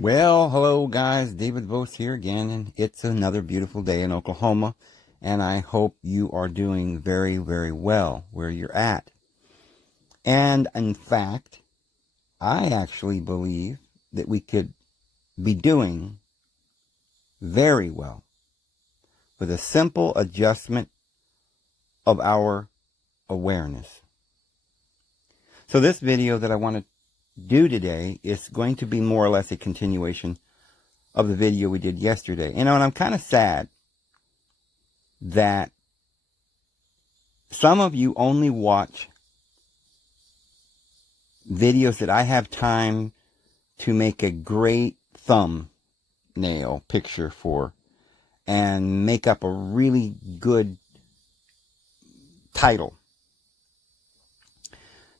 Well, hello guys, David Vos here again, and it's another beautiful day in Oklahoma, and I hope you are doing very, very well where you're at. And in fact, I actually believe that we could be doing very well with a simple adjustment of our awareness. So this video that I want to do today is going to be more or less a continuation of the video we did yesterday. And I'm kind of sad that some of you only watch videos that I have time to make a great thumbnail picture for and make up a really good title.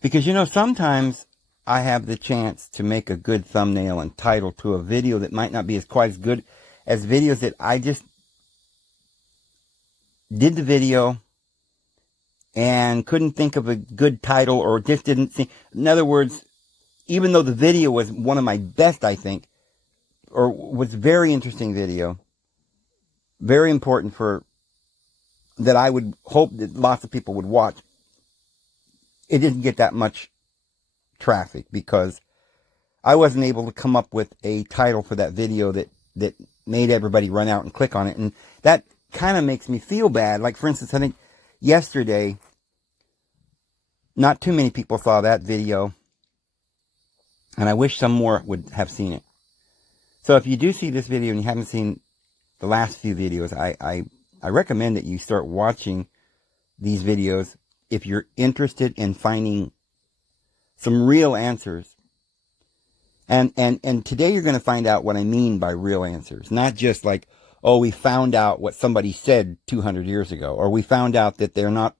Because sometimes I have the chance to make a good thumbnail and title to a video that might not be quite as good as videos that I just did the video and couldn't think of a good title or just didn't think. In other words, even though the video was one of my best, I think, or was a very interesting video, very important that I would hope that lots of people would watch, it didn't get that much traffic because I wasn't able to come up with a title for that video that made everybody run out and click on it. And that kind of makes me feel bad. Like, for instance, I think yesterday, not too many people saw that video, and I wish some more would have seen it. So if you do see this video and you haven't seen the last few videos, I recommend that you start watching these videos if you're interested in finding some real answers. And today you're going to find out what I mean by real answers. Not just like, oh, we found out what somebody said 200 years ago, or we found out that they're not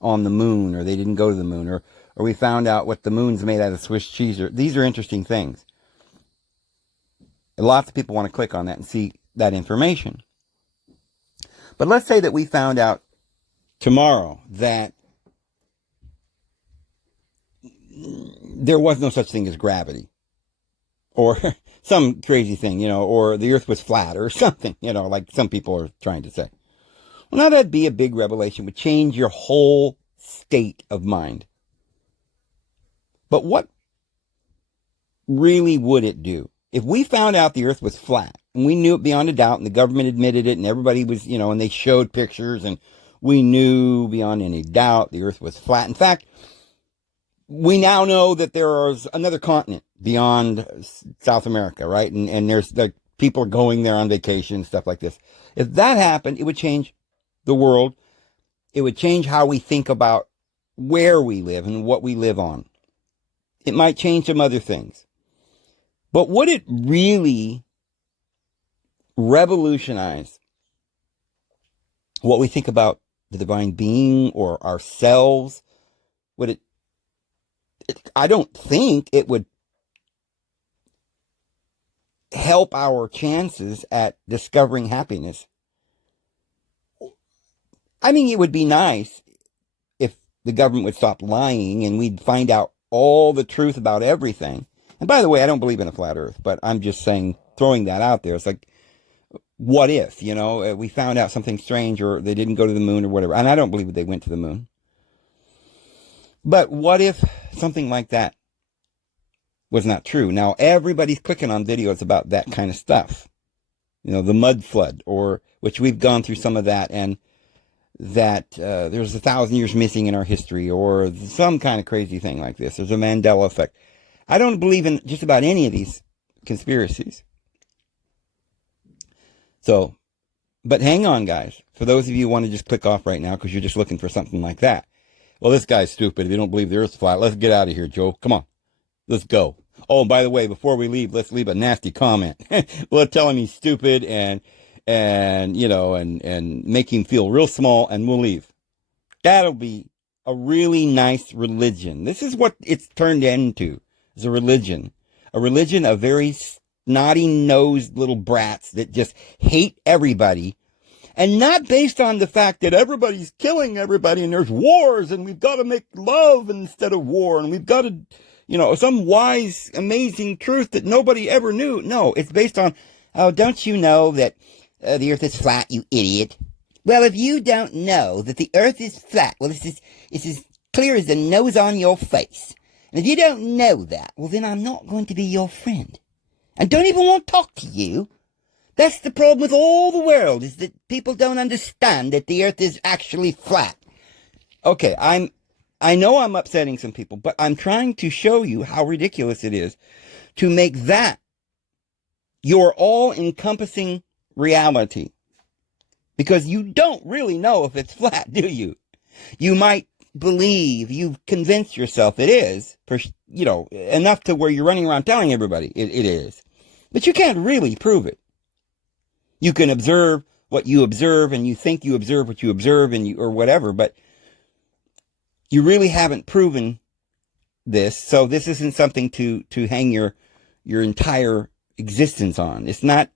on the moon, or they didn't go to the moon, or we found out what the moon's made out of Swiss cheese. These are interesting things. And lots of people want to click on that and see that information. But let's say that we found out tomorrow that there was no such thing as gravity, or some crazy thing, or the earth was flat or something, like some people are trying to say. Well, now that'd be a big revelation, would change your whole state of mind. But what really would it do? If we found out the earth was flat, and we knew it beyond a doubt, and the government admitted it, and everybody was, and they showed pictures, and we knew beyond any doubt the earth was flat. In fact, we now know that there is another continent beyond South America, right? And there's people are going there on vacation and stuff like this. If that happened, it would change the world. It would change how we think about where we live and what we live on. It might change some other things. But would it really revolutionize what we think about the divine being or ourselves? Would it? I don't think it would help our chances at discovering happiness. I mean, it would be nice if the government would stop lying and we'd find out all the truth about everything. And by the way, I don't believe in a flat earth, but I'm just saying, throwing that out there. It's like, what if, we found out something strange, or they didn't go to the moon or whatever. And I don't believe that they went to the moon. But what if something like that was not true? Now, everybody's clicking on videos about that kind of stuff. The mud flood, which we've gone through some of that, and that there's 1,000 years missing in our history, or some kind of crazy thing like this. There's a Mandela effect. I don't believe in just about any of these conspiracies. So, but hang on, guys. For those of you who want to just click off right now because you're just looking for something like that. Well, this guy's stupid. If you don't believe the earth's flat, let's get out of here, Joe. Come on. Let's go. Oh, and by the way, before we leave, let's leave a nasty comment. We'll tell him he's stupid and make him feel real small, and we'll leave. That'll be a really nice religion. This is what it's turned into. It's a religion. A religion of very snotty-nosed little brats that just hate everybody. And not based on the fact that everybody's killing everybody and there's wars and we've got to make love instead of war and we've got to, some wise, amazing truth that nobody ever knew. No, it's based on, oh, don't you know that the earth is flat, you idiot? Well, if you don't know that the earth is flat, well, it's as clear as the nose on your face. And if you don't know that, well, then I'm not going to be your friend. And don't even want to talk to you. That's the problem with all the world, is that people don't understand that the earth is actually flat. Okay, I know I'm upsetting some people, but I'm trying to show you how ridiculous it is to make that your all-encompassing reality. Because you don't really know if it's flat, do you? You might believe, you've convinced yourself it is, enough to where you're running around telling everybody it is. But you can't really prove it. You can observe what you observe, and you think you observe what you observe, or whatever, but you really haven't proven this, so this isn't something to hang your entire existence on. It's not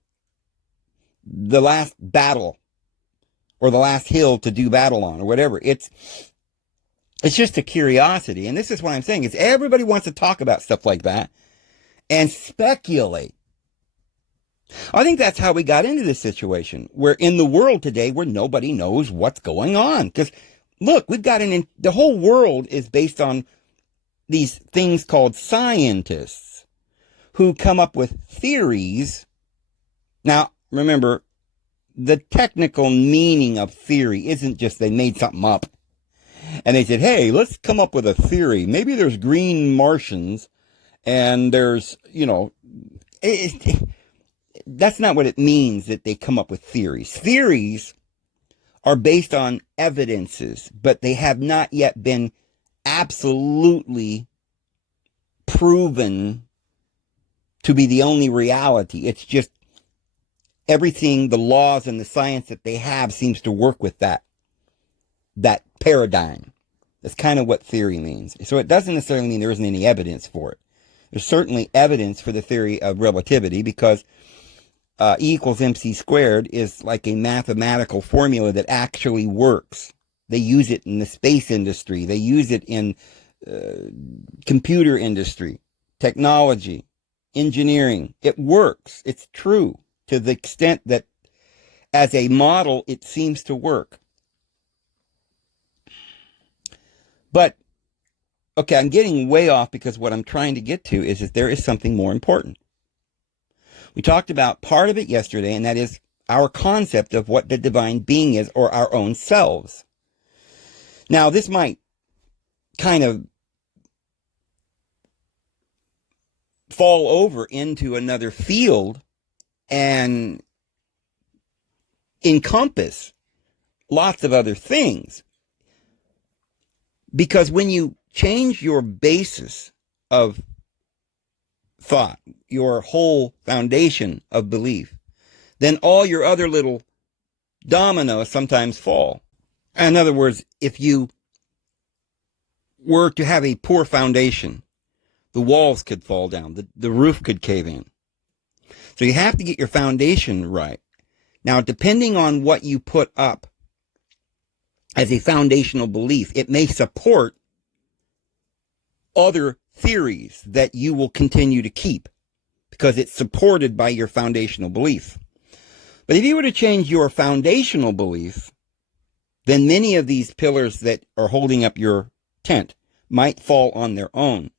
the last battle or the last hill to do battle on or whatever. It's just a curiosity. And this is what I'm saying, is everybody wants to talk about stuff like that and speculate. I think that's how we got into this situation. We're in the world today where nobody knows what's going on. Because, look, the whole world is based on these things called scientists who come up with theories. Now, remember, the technical meaning of theory isn't just they made something up and they said, hey, let's come up with a theory. Maybe there's green Martians and there's, that's not what it means that they come up with theories. Theories are based on evidences, but they have not yet been absolutely proven to be the only reality. It's just everything, the laws and the science that they have seems to work with that paradigm. That's kind of what theory means. So it doesn't necessarily mean there isn't any evidence for it. There's certainly evidence for the theory of relativity, because E equals mc squared is like a mathematical formula that actually works. They use it in the space industry. They use it in computer industry, technology, engineering. It works. It's true to the extent that as a model, it seems to work. But, okay, I'm getting way off, because what I'm trying to get to is that there is something more important. We talked about part of it yesterday, and that is our concept of what the divine being is, or our own selves. Now, this might kind of fall over into another field and encompass lots of other things. Because when you change your basis of thought, your whole foundation of belief, then all your other little dominoes sometimes fall. In other words, if you were to have a poor foundation, the walls could fall down, the roof could cave in. So you have to get your foundation right. Now, depending on what you put up as a foundational belief, it may support other theories that you will continue to keep, because it's supported by your foundational belief. But if you were to change your foundational belief, then many of these pillars that are holding up your tent might fall on their own.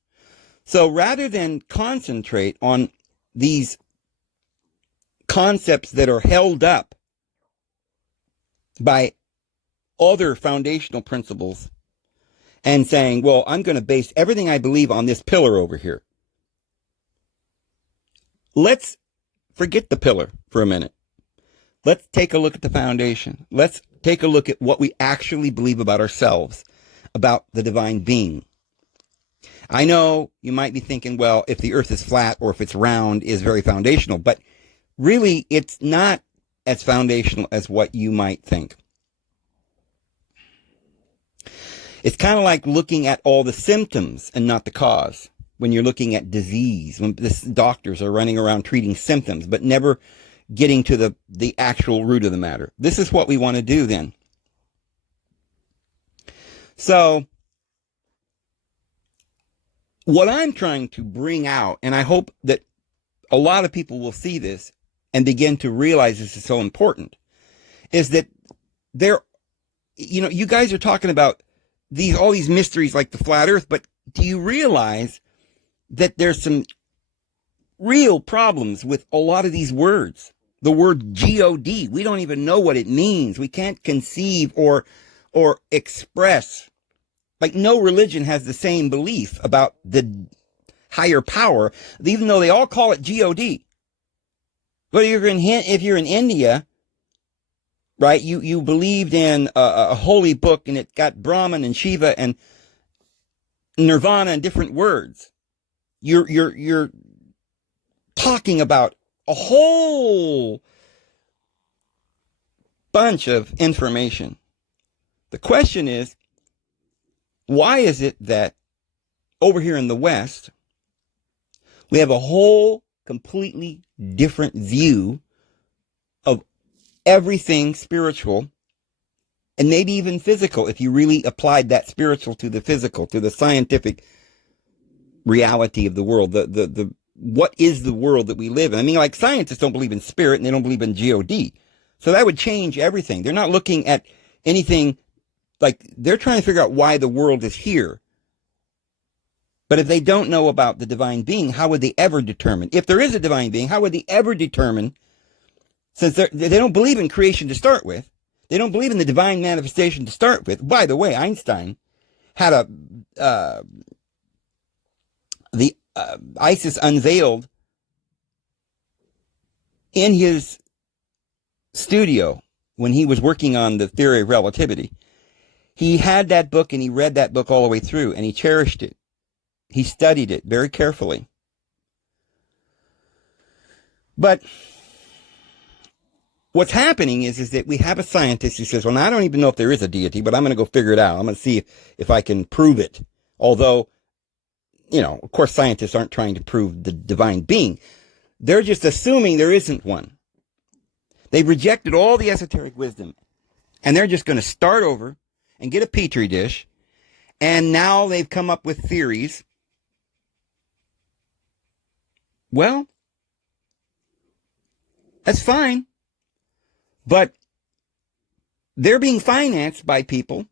So rather than concentrate on these concepts that are held up by other foundational principles and saying, well, I'm going to base everything I believe on this pillar over here. Let's forget the pillar for a minute. Let's take a look at the foundation. Let's take a look at what we actually believe about ourselves, about the divine being. I know you might be thinking, well, if the earth is flat or if it's round is very foundational, but really it's not as foundational as what you might think. It's kind of like looking at all the symptoms and not the cause. When you're looking at disease, when doctors are running around treating symptoms, but never getting to the actual root of the matter. This is what we want to do then. So, what I'm trying to bring out, and I hope that a lot of people will see this and begin to realize this is so important, is that you guys are talking about all these mysteries like the flat earth, but do you realize that there's some real problems with a lot of these words? The word God, we don't even know what it means. We can't conceive or express. Like, no religion has the same belief about the higher power, even though they all call it God. But if you're in India, right, you believed in a holy book, and it got Brahman and Shiva and Nirvana and different words. You're talking about a whole bunch of information. The question is, why is it that over here in the West, we have a whole completely different view of everything spiritual, and maybe even physical, if you really applied that spiritual to the physical, to the scientific reality of the world, the what is the world that we live in? I mean, like, scientists don't believe in spirit, and they don't believe in God. So that would change everything. They're not looking at anything, like, they're trying to figure out why the world is here. But if they don't know about the divine being, how would they ever determine? If there is a divine being, how would they ever determine? Since they don't believe in creation to start with, they don't believe in the divine manifestation to start with. By the way, Einstein had ISIS unveiled in his studio when he was working on the theory of relativity. He had that book, and he read that book all the way through, and he cherished it. He studied it very carefully. But what's happening is that we have a scientist who says, well, I don't even know if there is a deity, but I'm going to go figure it out. I'm going to see if I can prove it. Although, of course, scientists aren't trying to prove the divine being. They're just assuming there isn't one. They've rejected all the esoteric wisdom, and they're just going to start over and get a petri dish, and now they've come up with theories. Well, that's fine, but they're being financed by people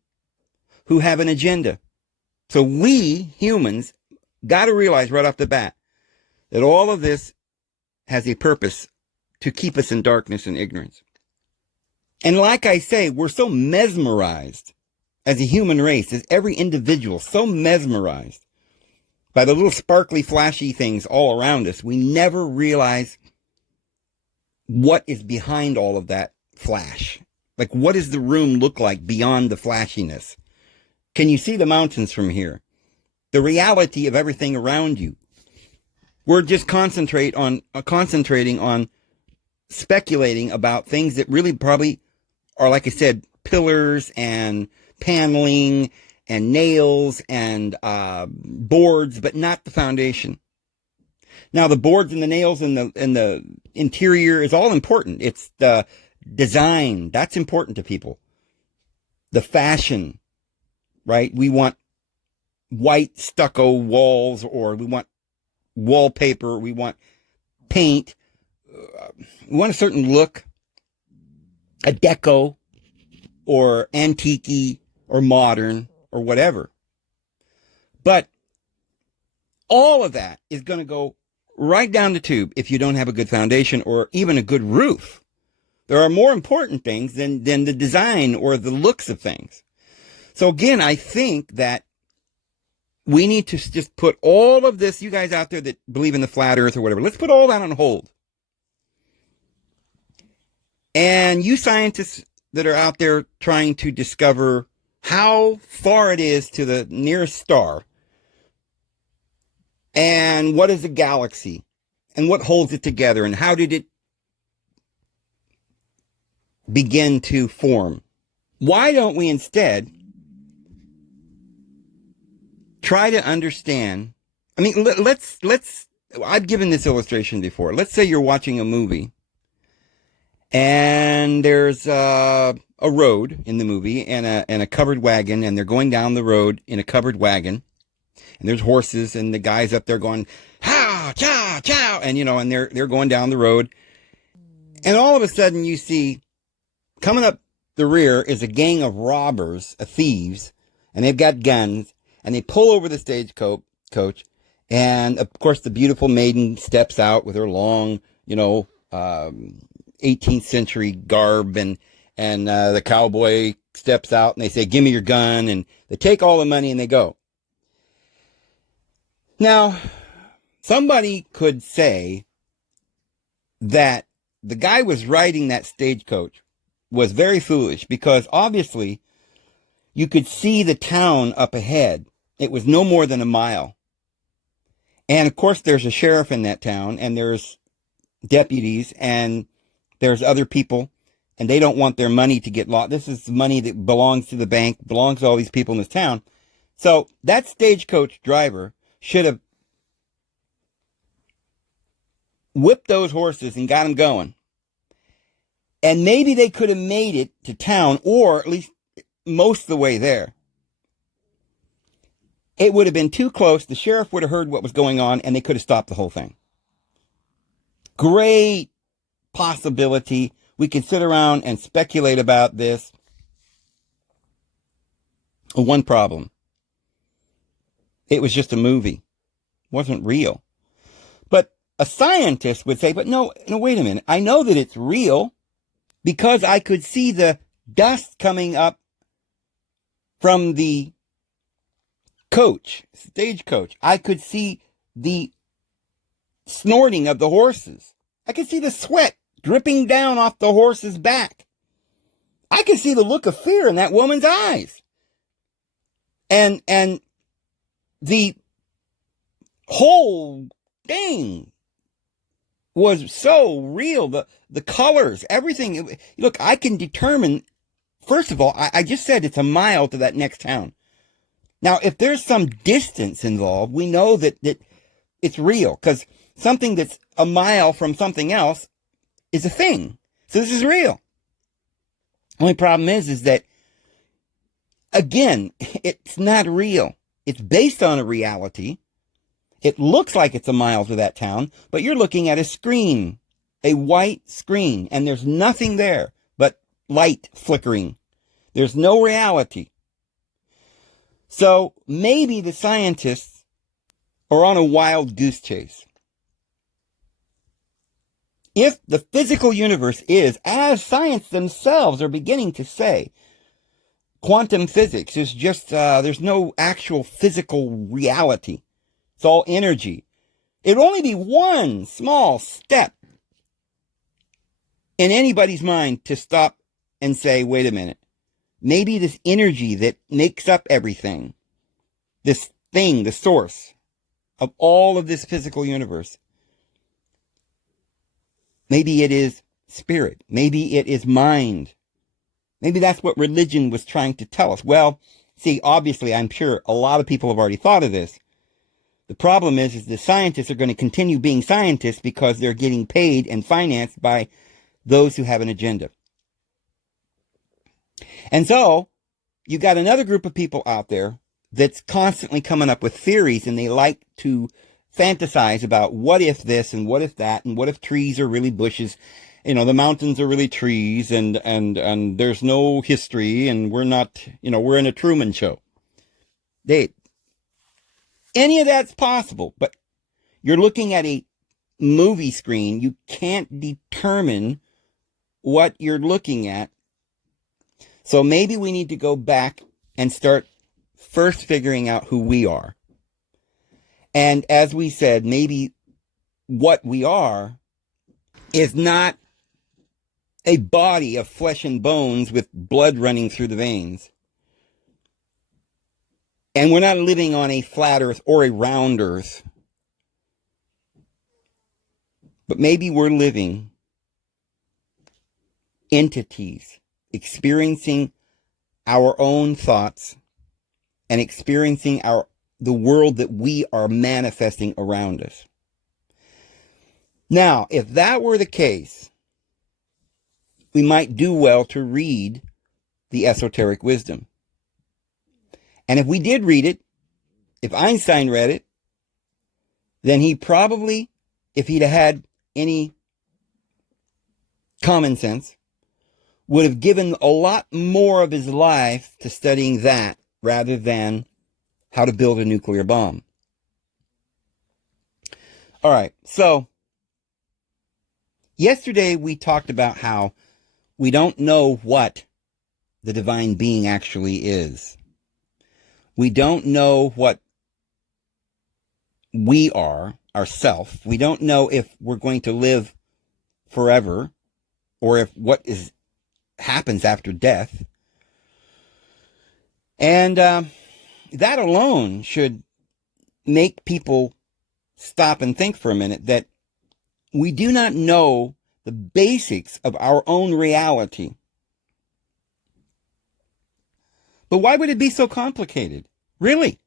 who have an agenda. So we humans got to realize right off the bat that all of this has a purpose to keep us in darkness and ignorance. And like I say, we're so mesmerized as a human race, as every individual, so mesmerized by the little sparkly, flashy things all around us, we never realize what is behind all of that flash. Like, what does the room look like beyond the flashiness? Can you see the mountains from here? The reality of everything around you. We're just concentrating on speculating about things that really probably are, like I said, pillars and paneling and nails and boards, but not the foundation. Now, the boards and the nails and the interior is all important. It's the design that's important to people. The fashion, right? We want white stucco walls, or we want wallpaper. We want paint. We want a certain look, a deco, or antique, or modern, or whatever. But all of that is going to go right down the tube if you don't have a good foundation or even a good roof. There are more important things than the design or the looks of things. So again, I think that we need to just put all of this, you guys out there that believe in the flat earth or whatever, let's put all that on hold. And you scientists that are out there trying to discover how far it is to the nearest star, and what is a galaxy, and what holds it together, and how did it begin to form? Why don't we instead try to understand? I mean, let's I've given this illustration before. Let's say you're watching a movie, and there's a road in the movie, and a covered wagon, and they're going down the road in a covered wagon, And there's horses and the guys up there going, ha, chow, chow. And, and they're going down the road. And all of a sudden you see coming up the rear is a gang of robbers, thieves, and they've got guns, and they pull over the stagecoach, and of course the beautiful maiden steps out with her long, 18th century garb, and the cowboy steps out, and they say, "Give me your gun," and they take all the money and they go. Now, somebody could say that the guy was riding that stagecoach was very foolish, because obviously you could see the town up ahead. It was no more than a mile. And of course there's a sheriff in that town, and there's deputies, and there's other people, and they don't want their money to get lost. This is money that belongs to the bank, belongs to all these people in this town. So that stagecoach driver should have whipped those horses and got them going. And maybe they could have made it to town, or at least most of the way there. It would have been too close. The sheriff would have heard what was going on, and they could have stopped the whole thing. Great possibility. We can sit around and speculate about this. One problem. It was just a movie. It wasn't real. But a scientist would say, but no, wait a minute. I know that it's real because I could see the dust coming up from the stagecoach. I could see the snorting of the horses. I could see the sweat dripping down off the horse's back. I could see the look of fear in that woman's eyes. And the whole thing was so real. The colors, everything. Look, I can determine, first of all, I just said it's a mile to that next town. Now, if there's some distance involved, we know that it's real, because something that's a mile from something else is a thing. So this is real. Only problem is that, again, it's not real. It's based on a reality. It looks like it's a mile to that town, but you're looking at a screen, a white screen, and there's nothing there but light flickering. There's no reality. So maybe the scientists are on a wild goose chase. If the physical universe is, as science themselves are beginning to say, quantum physics is just, there's no actual physical reality. It's all energy. It'd only be one small step in anybody's mind to stop and say, wait a minute. Maybe this energy that makes up everything, this thing, the source of all of this physical universe, maybe it is spirit. Maybe it is mind. Maybe that's what religion was trying to tell us. Well, see, obviously, I'm sure a lot of people have already thought of this. The problem is the scientists are going to continue being scientists because they're getting paid and financed by those who have an agenda. And so you got another group of people out there that's constantly coming up with theories, and they like to fantasize about what if this and what if that, and what if trees are really bushes, the mountains are really trees, and there's no history, and we're not, we're in a Truman Show. Any of that's possible, but you're looking at a movie screen. You can't determine what you're looking at. So maybe we need to go back and start first figuring out who we are. And as we said, maybe what we are is not a body of flesh and bones with blood running through the veins. And we're not living on a flat earth or a round earth. But maybe we're living entities, experiencing our own thoughts and experiencing the world that we are manifesting around us. Now, if that were the case, we might do well to read the esoteric wisdom. And if we did read it, if Einstein read it, then he probably, if he'd had any common sense, would have given a lot more of his life to studying that rather than how to build a nuclear bomb. All right, so yesterday we talked about how we don't know what the divine being actually is. We don't know what we are, ourself. We don't know if we're going to live forever or if what happens after death. And that alone should make people stop and think for a minute that we do not know the basics of our own reality. But why would it be so complicated? Really?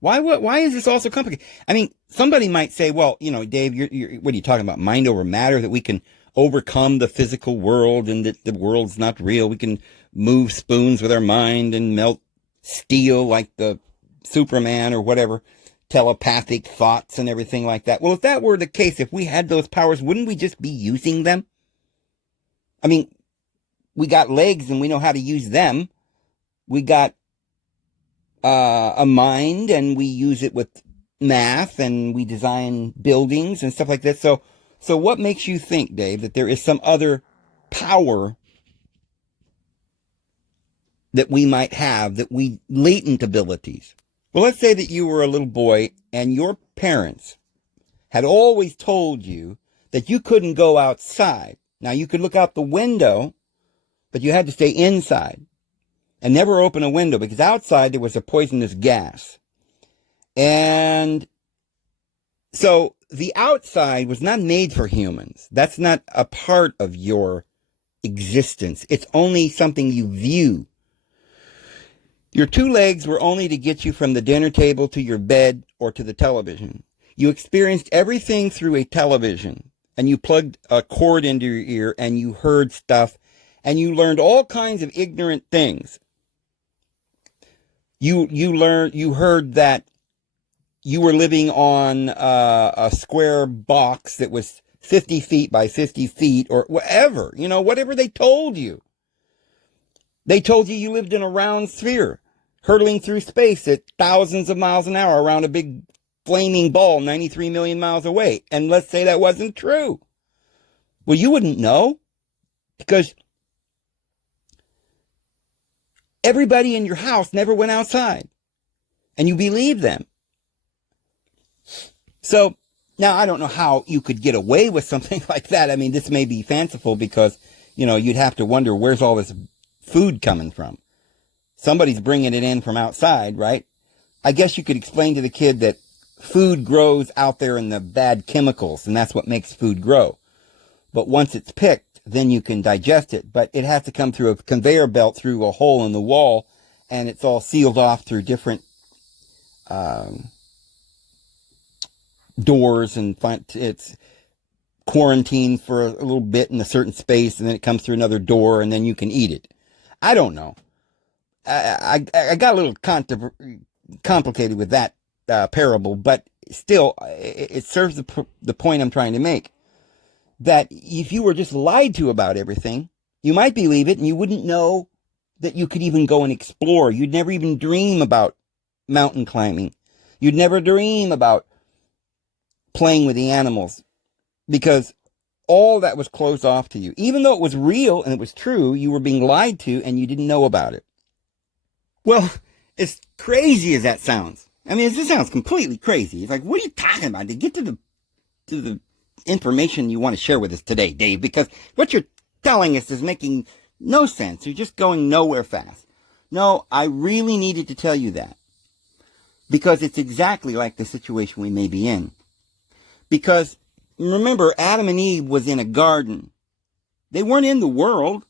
Why is this all so complicated? I mean, somebody might say, well, Dave, what are you talking about? Mind over matter, that we can overcome the physical world and that the world's not real. We can move spoons with our mind and melt steel like the Superman or whatever, telepathic thoughts and everything like that. Well, if that were the case, if we had those powers, wouldn't we just be using them? I mean, we got legs and we know how to use them. We got a mind and we use it with math and we design buildings and stuff like that. So what makes you think, Dave, that there is some other power that we might have, latent abilities? Well, let's say that you were a little boy and your parents had always told you that you couldn't go outside. Now, you could look out the window, but you had to stay inside and never open a window because outside there was a poisonous gas. And so the outside was not made for humans. That's not a part of your existence. It's only something you view. Your two legs were only to get you from the dinner table to your bed or to the television. You experienced everything through a television, and you plugged a cord into your ear and you heard stuff and you learned all kinds of ignorant things. You heard that you were living on a square box that was 50 feet by 50 feet or whatever, whatever they told you. They told you lived in a round sphere, hurtling through space at thousands of miles an hour around a big flaming ball 93 million miles away. And let's say that wasn't true. Well, you wouldn't know because everybody in your house never went outside and you believed them. So now I don't know how you could get away with something like that. I mean, this may be fanciful because, you'd have to wonder where's all this food coming from. Somebody's bringing it in from outside, right? I guess you could explain to the kid that food grows out there in the bad chemicals and that's what makes food grow. But once it's picked, then you can digest it. But it has to come through a conveyor belt through a hole in the wall and it's all sealed off through different doors and it's quarantined for a little bit in a certain space and then it comes through another door and then you can eat it. I don't know. I got a little complicated with that parable, but still it serves the point I'm trying to make. That if you were just lied to about everything, you might believe it and you wouldn't know that you could even go and explore. You'd never even dream about mountain climbing. You'd never dream about playing with the animals because all that was closed off to you. Even though it was real and it was true, you were being lied to and you didn't know about it. Well, as crazy as that sounds, I mean, this sounds completely crazy. It's like, what are you talking about? To get to the information you want to share with us today, Dave, because what you're telling us is making no sense. You're just going nowhere fast. No, I really needed to tell you that because it's exactly like the situation we may be in. Because remember, Adam and Eve was in a garden. They weren't in the world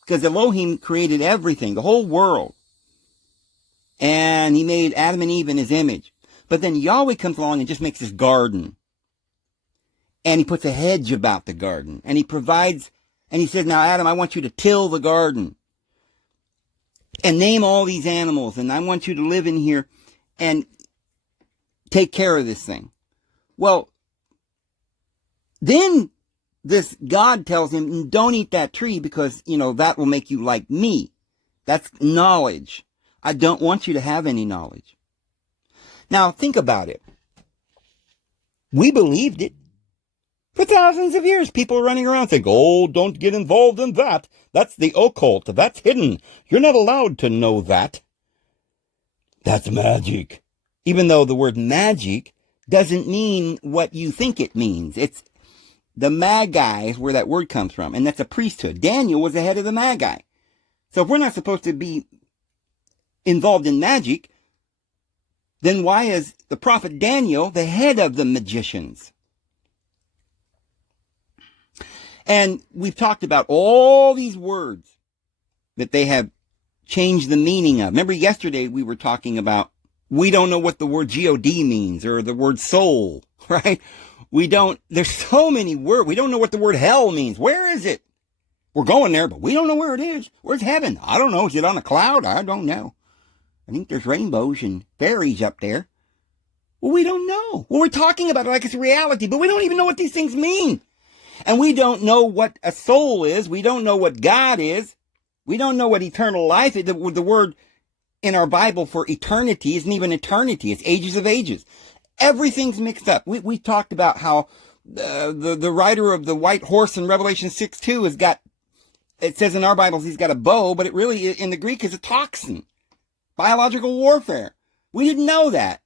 because Elohim created everything, the whole world. And he made Adam and Eve in his image. But then Yahweh comes along and just makes this garden. And he puts a hedge about the garden. And he provides, and he says, now Adam, I want you to till the garden. And name all these animals. And I want you to live in here. And take care of this thing. Well, then this God tells him, don't eat that tree because, that will make you like me. That's knowledge. I don't want you to have any knowledge. Now, think about it. We believed it. For thousands of years, people are running around saying, oh, don't get involved in that. That's the occult. That's hidden. You're not allowed to know that. That's magic. Even though the word magic doesn't mean what you think it means. It's the Magi is where that word comes from, and that's a priesthood. Daniel was the head of the Magi. So if we're not supposed to be involved in magic, then why is the prophet Daniel the head of the magicians? And we've talked about all these words that they have changed the meaning of. Remember yesterday we were talking about we don't know what the word God means or the word soul, right? There's so many words. We don't know what the word hell means. Where is it? We're going there, but we don't know where it is. Where's heaven? I don't know. Is it on a cloud? I don't know. I think there's rainbows and fairies up there. Well, we don't know. Well, we're talking about it like it's a reality, but we don't even know what these things mean. And we don't know what a soul is. We don't know what God is. We don't know what eternal life is. The word in our Bible for eternity isn't even eternity. It's ages of ages. Everything's mixed up. We talked about how the rider of the white horse in Revelation 6:2 has got, it says in our Bibles he's got a bow, but it really in the Greek is a toxin. Biological warfare. We didn't know that.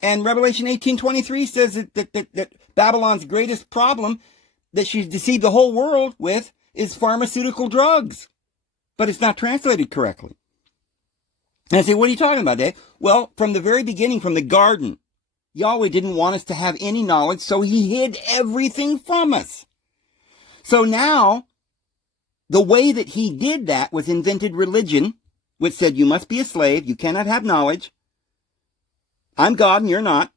And Revelation 18:23 says that Babylon's greatest problem that she's deceived the whole world with is pharmaceutical drugs. But it's not translated correctly. And I say, what are you talking about, Dave? Well, from the very beginning, from the garden, Yahweh didn't want us to have any knowledge, so he hid everything from us. So now, the way that he did that was invented religion, which said you must be a slave, you cannot have knowledge. I'm God and you're not.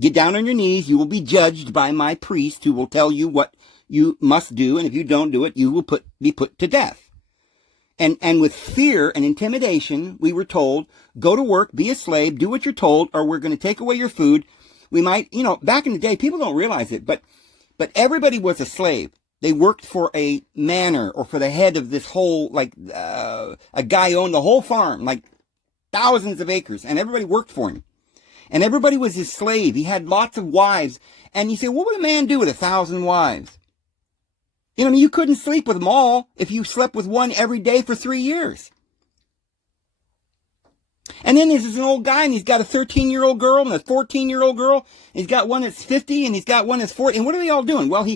Get down on your knees, you will be judged by my priest who will tell you what you must do, and if you don't do it, you will be put to death. And with fear and intimidation, we were told, go to work, be a slave, do what you're told, or we're going to take away your food. We might, back in the day, people don't realize it, but everybody was a slave. They worked for a manor or for the head of this whole, a guy owned the whole farm, like thousands of acres, and everybody worked for him. And everybody was his slave. He had lots of wives. And you say, what would a man do with 1,000 wives? You couldn't sleep with them all if you slept with one every day for 3 years. And then there's an old guy, and he's got a 13-year-old girl and a 14-year-old girl. And he's got one that's 50, and he's got one that's 40. And what are they all doing? Well,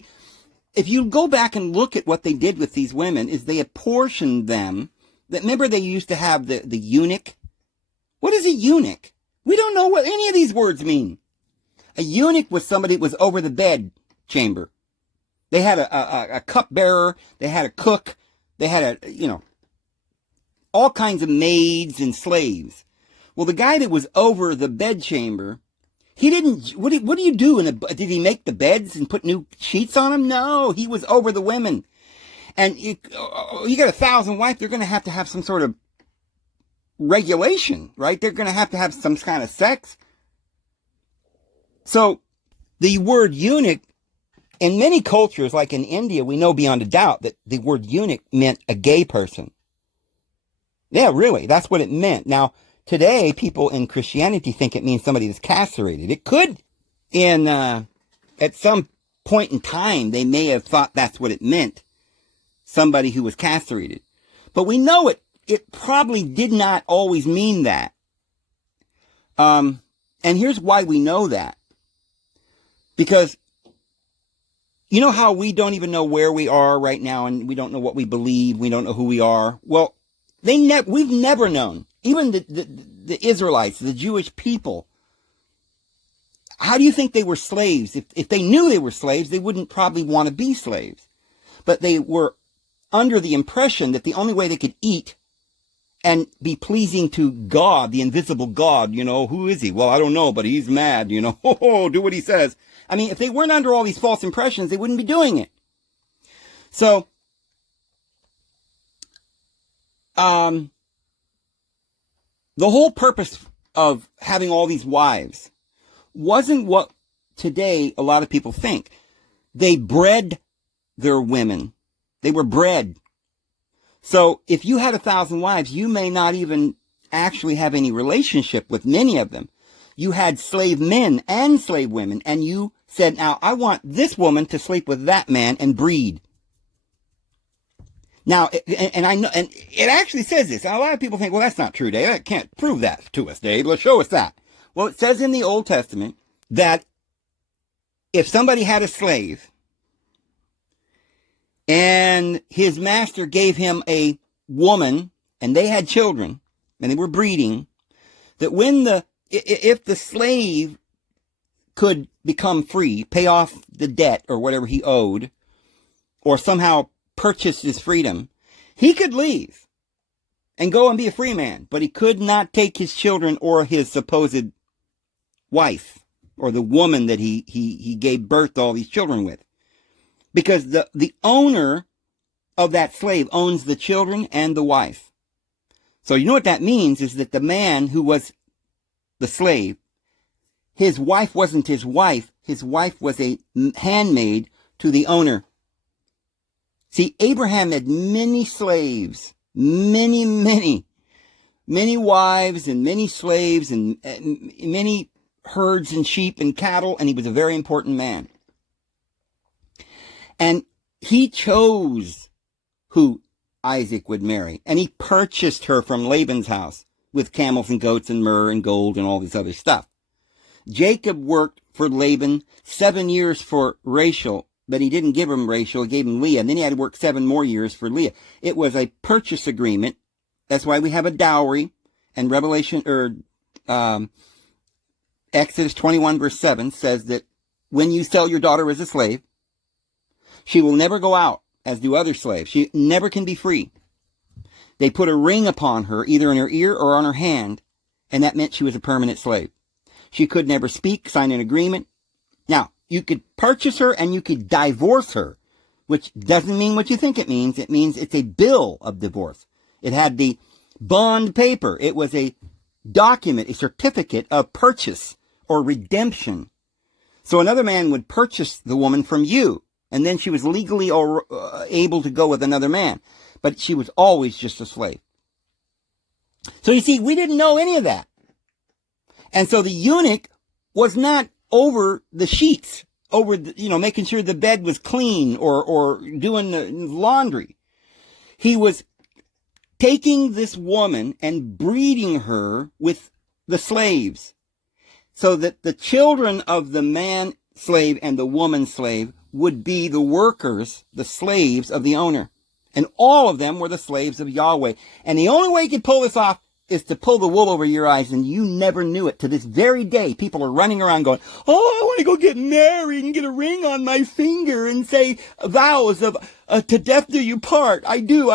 if you go back and look at what they did with these women, is they apportioned them. Remember they used to have the eunuch? What is a eunuch? We don't know what any of these words mean. A eunuch was somebody that was over the bed chamber. They had a cupbearer. They had a cook. They had all kinds of maids and slaves. Well, the guy that was over the bed chamber, he didn't, what do you do? Did he make the beds and put new sheets on them? No, he was over the women. And you got 1,000 wives, they're going to have some sort of regulation, right? They're going to have some kind of sex. So the word eunuch, in many cultures, like in India, we know beyond a doubt that the word eunuch meant a gay person. Yeah, really, that's what it meant. Now, today, people in Christianity think it means somebody that's castrated. It could, at some point in time, they may have thought that's what it meant. Somebody who was castrated. But we know it probably did not always mean that. And here's why we know that. Because you know how we don't even know where we are right now, and we don't know what we believe, we don't know who we are? Well, we've never known. Even the Israelites, the Jewish people, how do you think they were slaves? If they knew they were slaves, they wouldn't probably want to be slaves. But they were under the impression that the only way they could eat and be pleasing to God, the invisible God, who is he? Well, I don't know, but he's mad, do what he says. I mean, if they weren't under all these false impressions, they wouldn't be doing it. So, the whole purpose of having all these wives wasn't what today a lot of people think. They bred their women. They were bred. So if you had 1,000 wives, you may not even actually have any relationship with many of them. You had slave men and slave women, and you said, now, I want this woman to sleep with that man and breed. Now, and I know, and it actually says this. Now, a lot of people think, well, that's not true, Dave. I can't prove that to us, Dave. Let's show us that. Well, it says in the Old Testament that if somebody had a slave and his master gave him a woman and they had children and they were breeding, that if the slave could become free, pay off the debt or whatever he owed, or somehow purchase his freedom, he could leave and go and be a free man, but he could not take his children or his supposed wife or the woman that he gave birth to all these children with. Because the owner of that slave owns the children and the wife. So you know what that means is that the man who was the slave, his wife wasn't his wife. His wife was a handmaid to the owner. See, Abraham had many slaves, many wives and many slaves and many herds and sheep and cattle, and he was a very important man. And he chose who Isaac would marry, and he purchased her from Laban's house with camels and goats and myrrh and gold and all this other stuff. Jacob worked for Laban 7 years for Rachel, but he didn't give him Rachel, he gave him Leah, and then he had to work 7 more years for Leah. It was a purchase agreement. That's why we have a dowry, and Exodus 21 verse 7 says that when you sell your daughter as a slave, she will never go out as do other slaves. She never can be free. They put a ring upon her, either in her ear or on her hand, and that meant she was a permanent slave. She could never speak, sign an agreement. Now, you could purchase her and you could divorce her, which doesn't mean what you think it means. It means it's a bill of divorce. It had the bond paper. It was a document, a certificate of purchase or redemption. So another man would purchase the woman from you, and then she was legally able to go with another man. But she was always just a slave. So you see, we didn't know any of that. And so the eunuch was not over the sheets, over making sure the bed was clean or doing the laundry. He was taking this woman and breeding her with the slaves so that the children of the man slave and the woman slave would be the workers, the slaves of the owner. And all of them were the slaves of Yahweh. And the only way you could pull this off is to pull the wool over your eyes, and you never knew it. To this very day, people are running around going, oh, I want to go get married and get a ring on my finger and say vows of to death do you part. I do.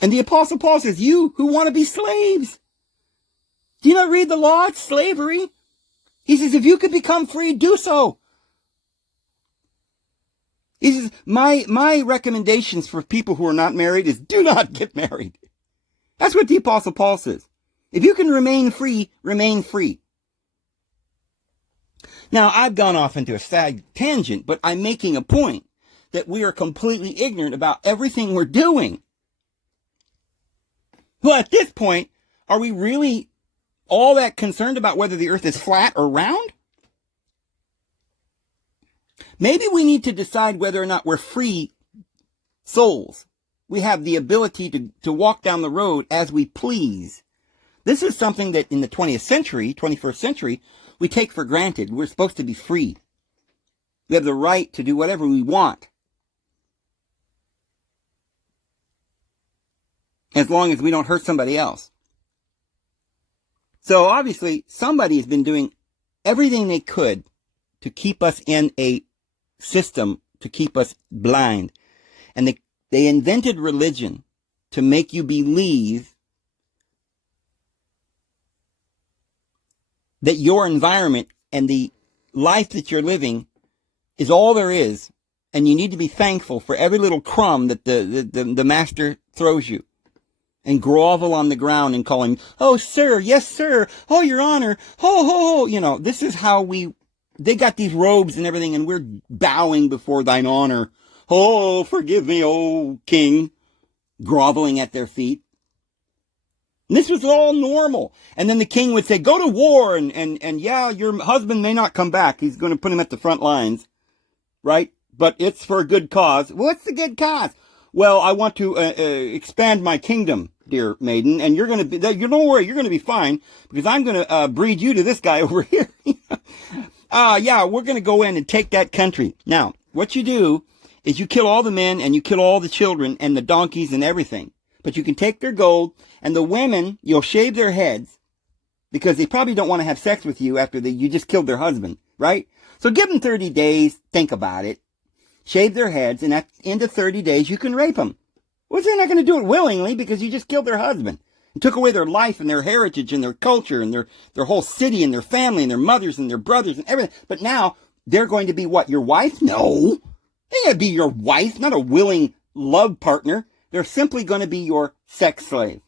And the Apostle Paul says, you who want to be slaves, do you not read the law? It's slavery. He says, if you could become free, do so. He says, my recommendations for people who are not married is do not get married. That's what the Apostle Paul says. If you can remain free, remain free. Now, I've gone off into a sad tangent, but I'm making a point that we are completely ignorant about everything we're doing. Well, at this point, are we really all that concerned about whether the earth is flat or round? Maybe we need to decide whether or not we're free souls. We have the ability to walk down the road as we please. This is something that in the 21st century, we take for granted. We're supposed to be free. We have the right to do whatever we want, as long as we don't hurt somebody else. So obviously, somebody has been doing everything they could to keep us in a system, to keep us blind. And they invented religion to make you believe that your environment and the life that you're living is all there is, and you need to be thankful for every little crumb that the master throws you. and grovel on the ground and call him, oh, sir, yes, sir, oh, your honor, ho, ho, ho. This is how they got these robes and everything, and we're bowing before thine honor. Oh, forgive me, oh, king, groveling at their feet. And this was all normal. And then the king would say, go to war, and yeah, your husband may not come back. He's going to put him at the front lines, right? But it's for a good cause. What's the good cause? Well, I want to expand my kingdom, dear maiden, and you're going to be, don't worry, you're going to be fine, because I'm going to breed you to this guy over here. Yeah, we're going to go in and take that country. Now, what you do is you kill all the men, and you kill all the children, and the donkeys, and everything. But you can take their gold, and the women, you'll shave their heads, because they probably don't want to have sex with you after you just killed their husband, right? So give them 30 days, think about it. Shave their heads, and at the end of 30 days, you can rape them. Well, they're not going to do it willingly because you just killed their husband. And took away their life and their heritage and their culture and their whole city and their family and their mothers and their brothers and everything. But now, they're going to be what, your wife? No. They're going to be your wife, not a willing love partner. They're simply going to be your sex slave.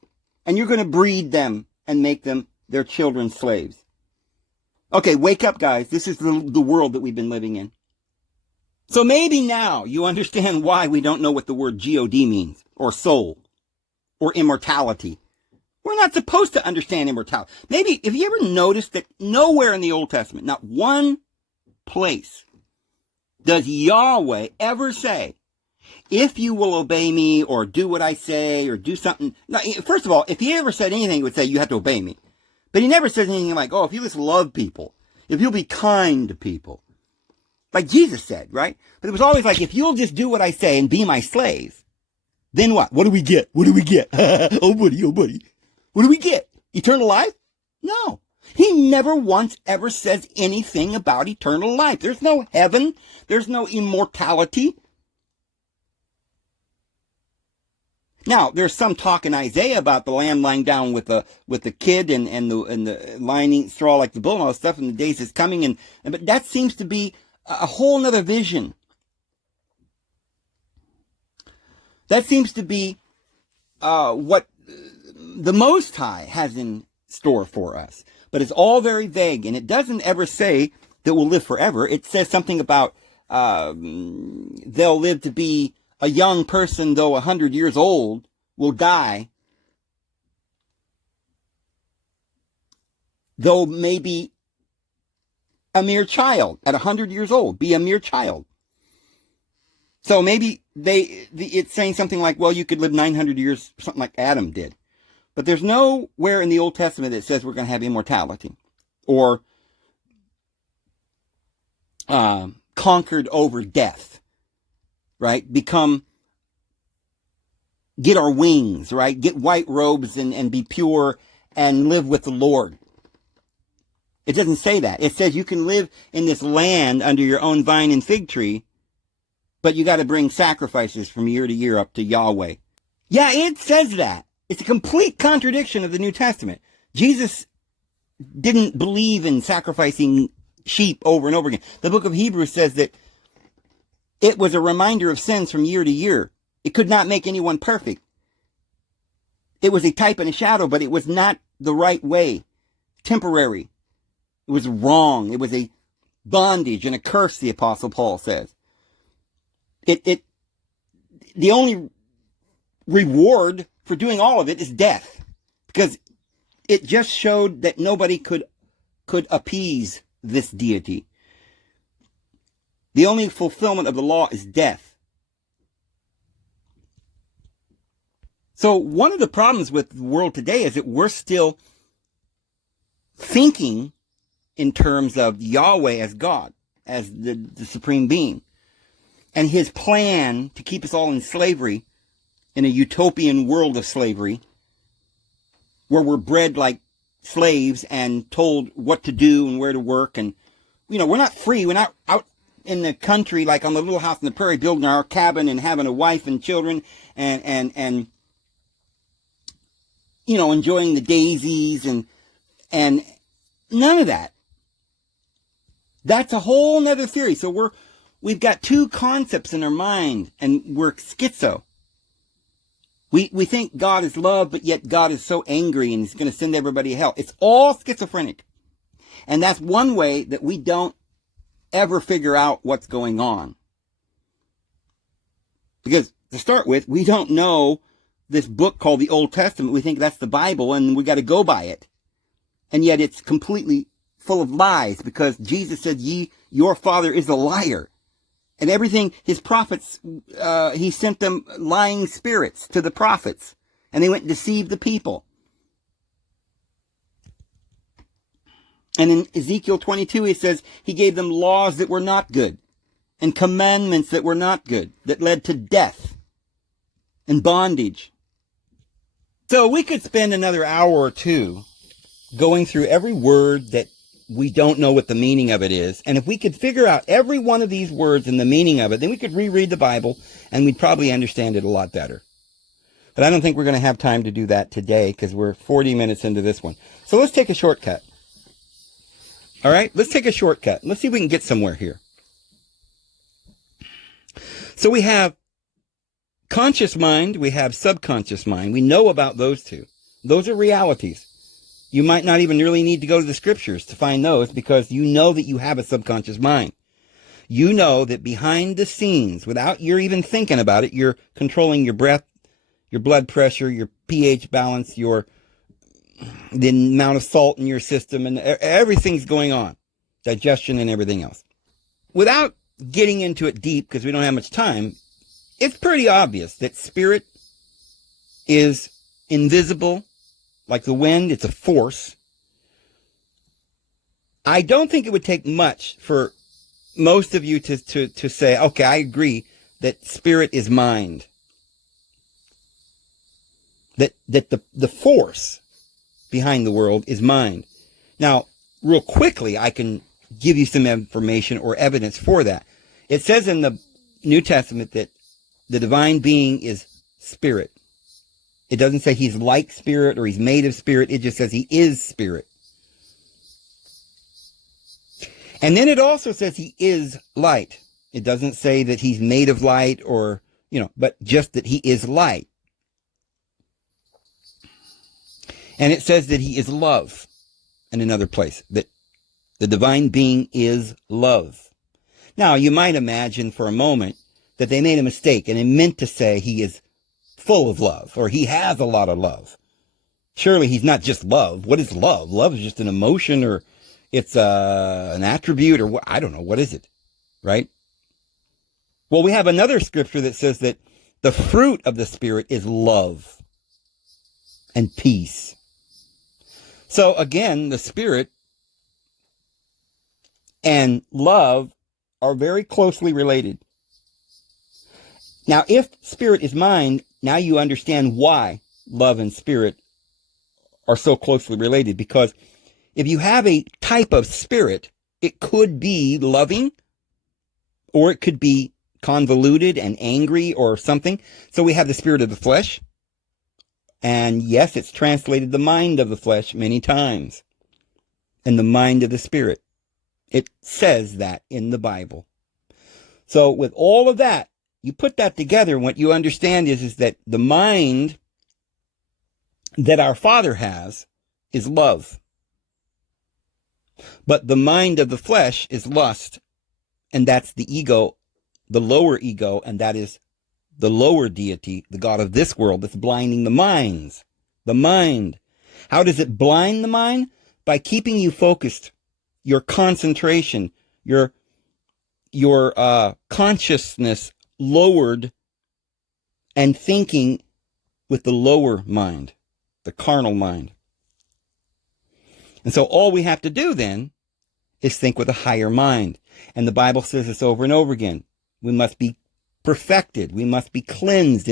And you're going to breed them and make them their children's slaves. Okay, wake up, guys. This is the world that we've been living in. So maybe now you understand why we don't know what the word God means, or soul, or immortality. We're not supposed to understand immortality. Maybe, have you ever noticed that nowhere in the Old Testament, not one place, does Yahweh ever say, if you will obey me, or do what I say, or do something. Now, first of all, if he ever said anything, he would say, you have to obey me. But he never says anything like, oh, if you just love people, if you'll be kind to people. Like Jesus said, right? But it was always like, if you'll just do what I say and be my slave, then what? What do we get? What do we get? Oh, buddy, oh, buddy. What do we get? Eternal life? No. He never once ever says anything about eternal life. There's no heaven. There's no immortality. Now, there's some talk in Isaiah about the lamb lying down with the kid and the lion eating straw like the bull and all that stuff in the days that's coming. But that seems to be a whole nother vision. That seems to be what the Most High has in store for us. But it's all very vague, and it doesn't ever say that we'll live forever. It says something about they'll live to be a young person, though 100 years old, will die, though maybe a mere child at 100 years old, be a mere child. So maybe it's saying something like, well, you could live 900 years, something like Adam did. But there's nowhere in the Old Testament that says we're going to have immortality or conquered over death, right? Get our wings, right? Get white robes and be pure and live with the Lord. It doesn't say that. It says you can live in this land under your own vine and fig tree, but you got to bring sacrifices from year to year up to Yahweh. Yeah, it says that. It's a complete contradiction of the New Testament. Jesus didn't believe in sacrificing sheep over and over again. The book of Hebrews says that it was a reminder of sins from year to year. It could not make anyone perfect. It was a type and a shadow, but it was not the right way. Temporary. It was wrong. It was a bondage and a curse, the Apostle Paul says. The only reward for doing all of it is death. Because it just showed that nobody could appease this deity. The only fulfillment of the law is death. So one of the problems with the world today is that we're still thinking in terms of Yahweh as God, as the supreme being, and his plan to keep us all in slavery, in a utopian world of slavery, where we're bred like slaves and told what to do and where to work. And, we're not free. We're not out in the country, like on the little house in the prairie, building our cabin and having a wife and children and enjoying the daisies and none of that. That's a whole nother theory. So we've got two concepts in our mind, and we're schizo. We think God is love, but yet God is so angry and he's going to send everybody to hell. It's all schizophrenic. And that's one way that we don't ever figure out what's going on. Because to start with, we don't know this book called the Old Testament. We think that's the Bible and we got to go by it. And yet it's completely full of lies, because Jesus said, your father is a liar. And everything, his prophets, he sent them lying spirits to the prophets. And they went and deceived the people. And in Ezekiel 22, he says he gave them laws that were not good. And commandments that were not good. That led to death and bondage. So we could spend another hour or two going through every word that we don't know what the meaning of it is. And if we could figure out every one of these words and the meaning of it, then we could reread the Bible and we'd probably understand it a lot better. But I don't think we're going to have time to do that today because we're 40 minutes into this one. So let's take a shortcut. All right, let's take a shortcut. Let's see if we can get somewhere here. So we have conscious mind, we have subconscious mind. We know about those two. Those are realities. You might not even really need to go to the scriptures to find those, because you know that you have a subconscious mind. You know that behind the scenes, without you're even thinking about it, you're controlling your breath, your blood pressure, your pH balance, the amount of salt in your system, and everything's going on. Digestion and everything else. Without getting into it deep, because we don't have much time, it's pretty obvious that spirit is invisible. Like the wind, it's a force. I don't think it would take much for most of you to say, okay, I agree that spirit is mind. That the force behind the world is mind. Now, real quickly, I can give you some information or evidence for that. It says in the New Testament that the divine being is spirit. It doesn't say he's like spirit or he's made of spirit. It just says he is spirit. And then it also says he is light. It doesn't say that he's made of light or, but just that he is light. And it says that he is love in another place, that the divine being is love. Now, you might imagine for a moment that they made a mistake and they meant to say he is full of love, or he has a lot of love. Surely he's not just love. What is love? Love is just an emotion, or it's an attribute, or I don't know. What is it? Right? Well, we have another scripture that says that the fruit of the Spirit is love and peace. So again, the Spirit and love are very closely related. Now, if spirit is mind, now you understand why love and spirit are so closely related. Because if you have a type of spirit, it could be loving, or it could be convoluted and angry or something. So we have the spirit of the flesh. And yes, it's translated the mind of the flesh many times. And the mind of the spirit. It says that in the Bible. So with all of that, you put that together, and what you understand is that the mind that our Father has is love. But the mind of the flesh is lust. And that's the ego, the lower ego, and that is the lower deity, the God of this world, that's blinding the minds. The mind. How does it blind the mind? By keeping you focused, your concentration, your consciousness lowered, and thinking with the lower mind, the carnal mind. And so all we have to do then is think with a higher mind. And the Bible says this over and over again. We must be perfected. We must be cleansed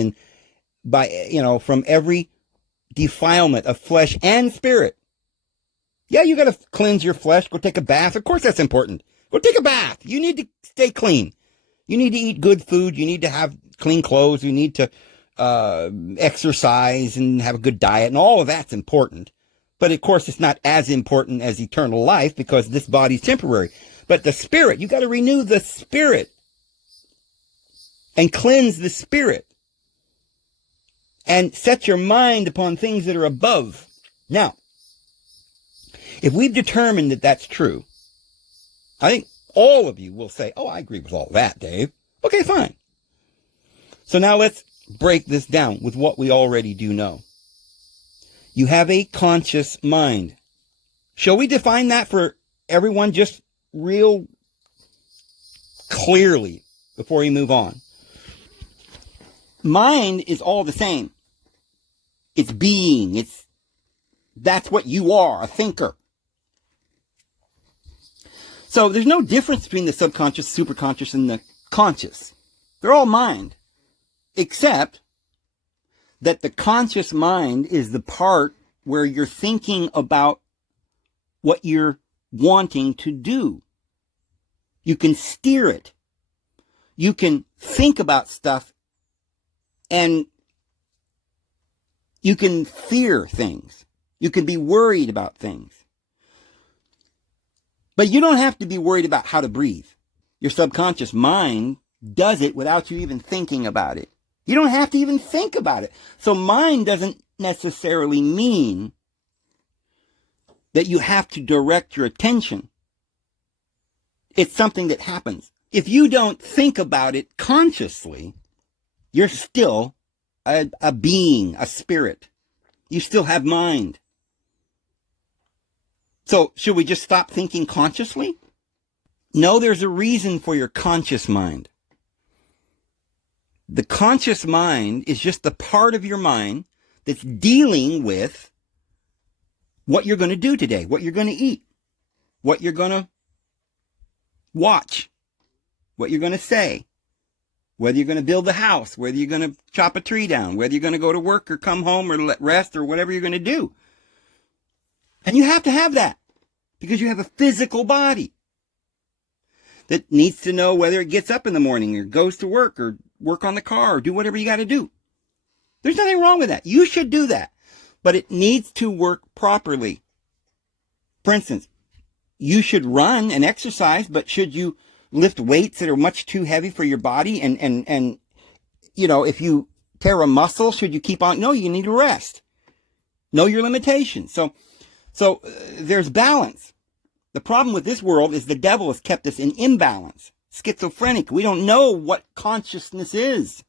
from every defilement of flesh and spirit. Yeah, you got to cleanse your flesh. Go take a bath. Of course, that's important. Go take a bath. You need to stay clean. You need to eat good food. You need to have clean clothes. You need to exercise and have a good diet. And all of that's important. But of course, it's not as important as eternal life, because this body's temporary. But the spirit, you got to renew the spirit and cleanse the spirit. and set your mind upon things that are above. Now, if we've determined that that's true, I think all of you will say, oh, I agree with all that, Dave. Okay, fine. So now let's break this down with what we already do know. You have a conscious mind. Shall we define that for everyone just real clearly before we move on? Mind is all the same. It's being. That's what you are, a thinker. So there's no difference between the subconscious, superconscious, and the conscious. They're all mind. Except that the conscious mind is the part where you're thinking about what you're wanting to do. You can steer it. You can think about stuff, and you can fear things. You can be worried about things. But you don't have to be worried about how to breathe. Your subconscious mind does it without you even thinking about it. You don't have to even think about it. So mind doesn't necessarily mean that you have to direct your attention. It's something that happens. If you don't think about it consciously, you're still a being, a spirit. You still have mind. So should we just stop thinking consciously? No, there's a reason for your conscious mind. The conscious mind is just the part of your mind that's dealing with what you're going to do today, what you're going to eat, what you're going to watch, what you're going to say, whether you're going to build a house, whether you're going to chop a tree down, whether you're going to go to work or come home or rest or whatever you're going to do. And you have to have that because you have a physical body that needs to know whether it gets up in the morning or goes to work or work on the car or do whatever you got to do. There's nothing wrong with that. You should do that, but it needs to work properly. For instance, you should run and exercise, but should you lift weights that are much too heavy for your body? And you know, if you tear a muscle, should you keep on? No, you need to rest. Know your limitations. So there's balance. The problem with this world is the devil has kept us in imbalance, schizophrenic. We don't know what consciousness is.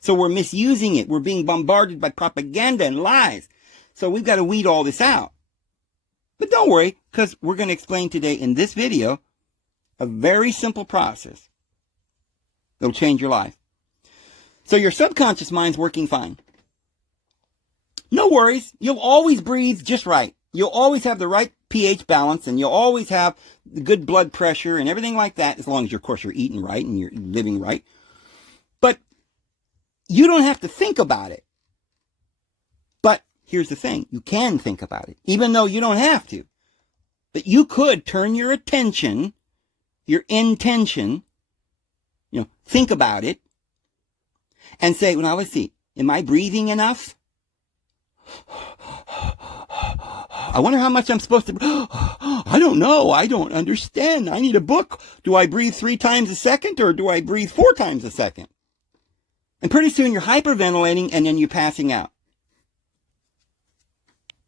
So we're misusing it. We're being bombarded by propaganda and lies. So we've got to weed all this out. But don't worry, because we're going to explain today in this video a very simple process that'll change your life. So your subconscious mind's working fine. No worries. You'll always breathe just right. You'll always have the right pH balance, and you'll always have the good blood pressure and everything like that, as long as, of course, you're eating right and you're living right. But you don't have to think about it. But here's the thing. You can think about it, even though you don't have to. But you could turn your attention, your intention, think about it, and say, well, now let's see, am I breathing enough? I wonder how much I'm supposed to. I don't know. I don't understand. I need a book. Do I breathe 3 times a second or do I breathe 4 times a second? And pretty soon you're hyperventilating and then you're passing out.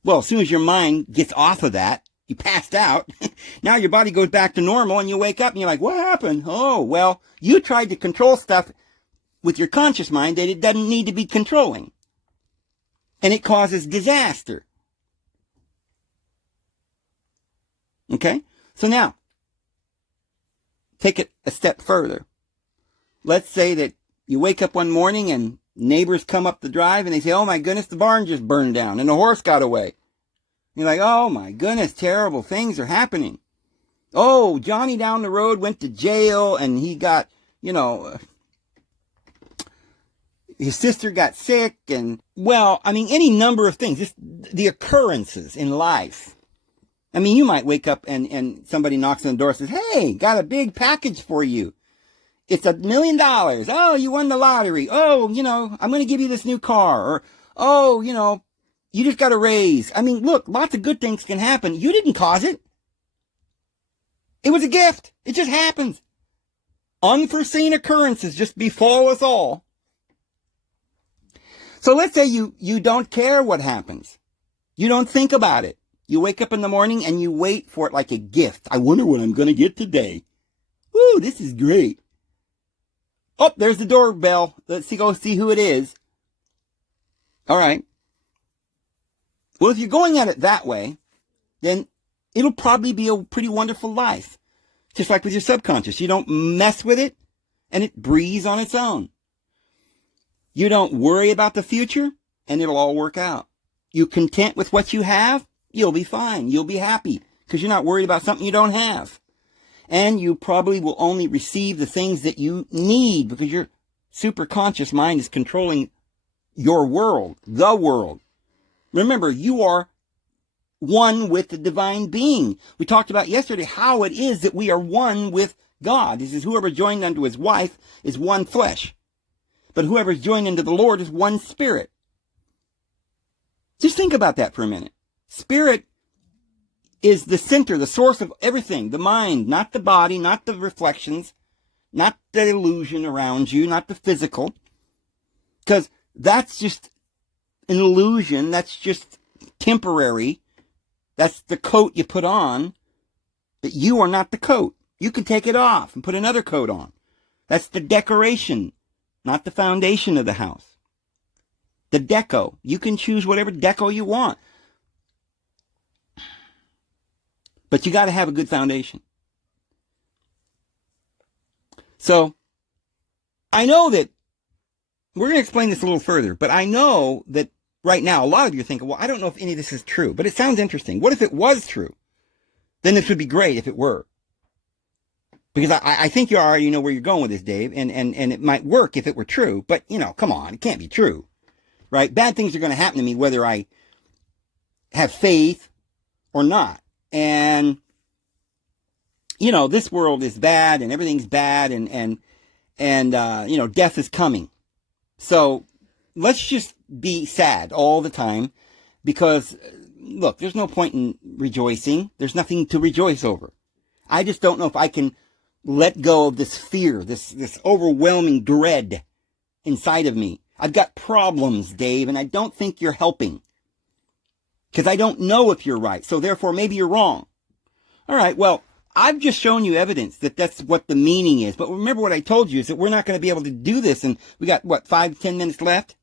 Well, as soon as your mind gets off of that, you passed out. Now your body goes back to normal and you wake up and you're like, what happened? Oh, well, you tried to control stuff with your conscious mind that it doesn't need to be controlling. And it causes disaster. Okay? So now, take it a step further. Let's say that you wake up one morning and neighbors come up the drive and they say, oh my goodness, the barn just burned down and the horse got away. You're like, oh my goodness, terrible things are happening. Oh, Johnny down the road went to jail and he got, his sister got sick and, well, I mean, any number of things, just the occurrences in life. I mean, you might wake up and somebody knocks on the door and says, hey, got a big package for you. It's $1 million. Oh, you won the lottery. Oh, I'm going to give you this new car. Or, oh, you just got a raise. I mean, look, lots of good things can happen. You didn't cause it. It was a gift. It just happens. Unforeseen occurrences just befall us all. So let's say you don't care what happens. You don't think about it. You wake up in the morning and you wait for it like a gift. I wonder what I'm going to get today. Woo, this is great. Oh, there's the doorbell. Let's go see who it is. All right. Well, if you're going at it that way, then it'll probably be a pretty wonderful life. Just like with your subconscious. You don't mess with it, and it breathes on its own. You don't worry about the future, and it'll all work out. You content with what you have, you'll be fine. You'll be happy because you're not worried about something you don't have. And you probably will only receive the things that you need because your superconscious mind is controlling your world, the world. Remember, you are one with the divine being. We talked about yesterday how it is that we are one with God. This is whoever joined unto his wife is one flesh. But whoever is joined unto the Lord is one spirit. Just think about that for a minute. Spirit is the center, the source of everything. The mind, not the body, not the reflections, not the illusion around you, not the physical. Because that's just an illusion. That's just temporary. That's the coat you put on. But you are not the coat. You can take it off and put another coat on. That's the decoration, not the foundation of the house. The deco. You can choose whatever deco you want. But you got to have a good foundation. So, I know that, we're going to explain this a little further, but I know that right now, a lot of you are thinking, well, I don't know if any of this is true, but it sounds interesting. What if it was true? Then this would be great if it were. Because I think you already know where you're going with this, Dave, and it might work if it were true, but, come on, it can't be true, right? Bad things are going to happen to me whether I have faith or not. And, this world is bad and everything's bad and death is coming. So let's just be sad all the time because, look, there's no point in rejoicing. There's nothing to rejoice over. I just don't know if I can let go of this fear, this overwhelming dread inside of me. I've got problems, Dave, and I don't think you're helping. Because I don't know if you're right. So therefore, maybe you're wrong. All right, well, I've just shown you evidence that that's what the meaning is. But remember what I told you is that we're not going to be able to do this. And we got, 5-10 minutes left?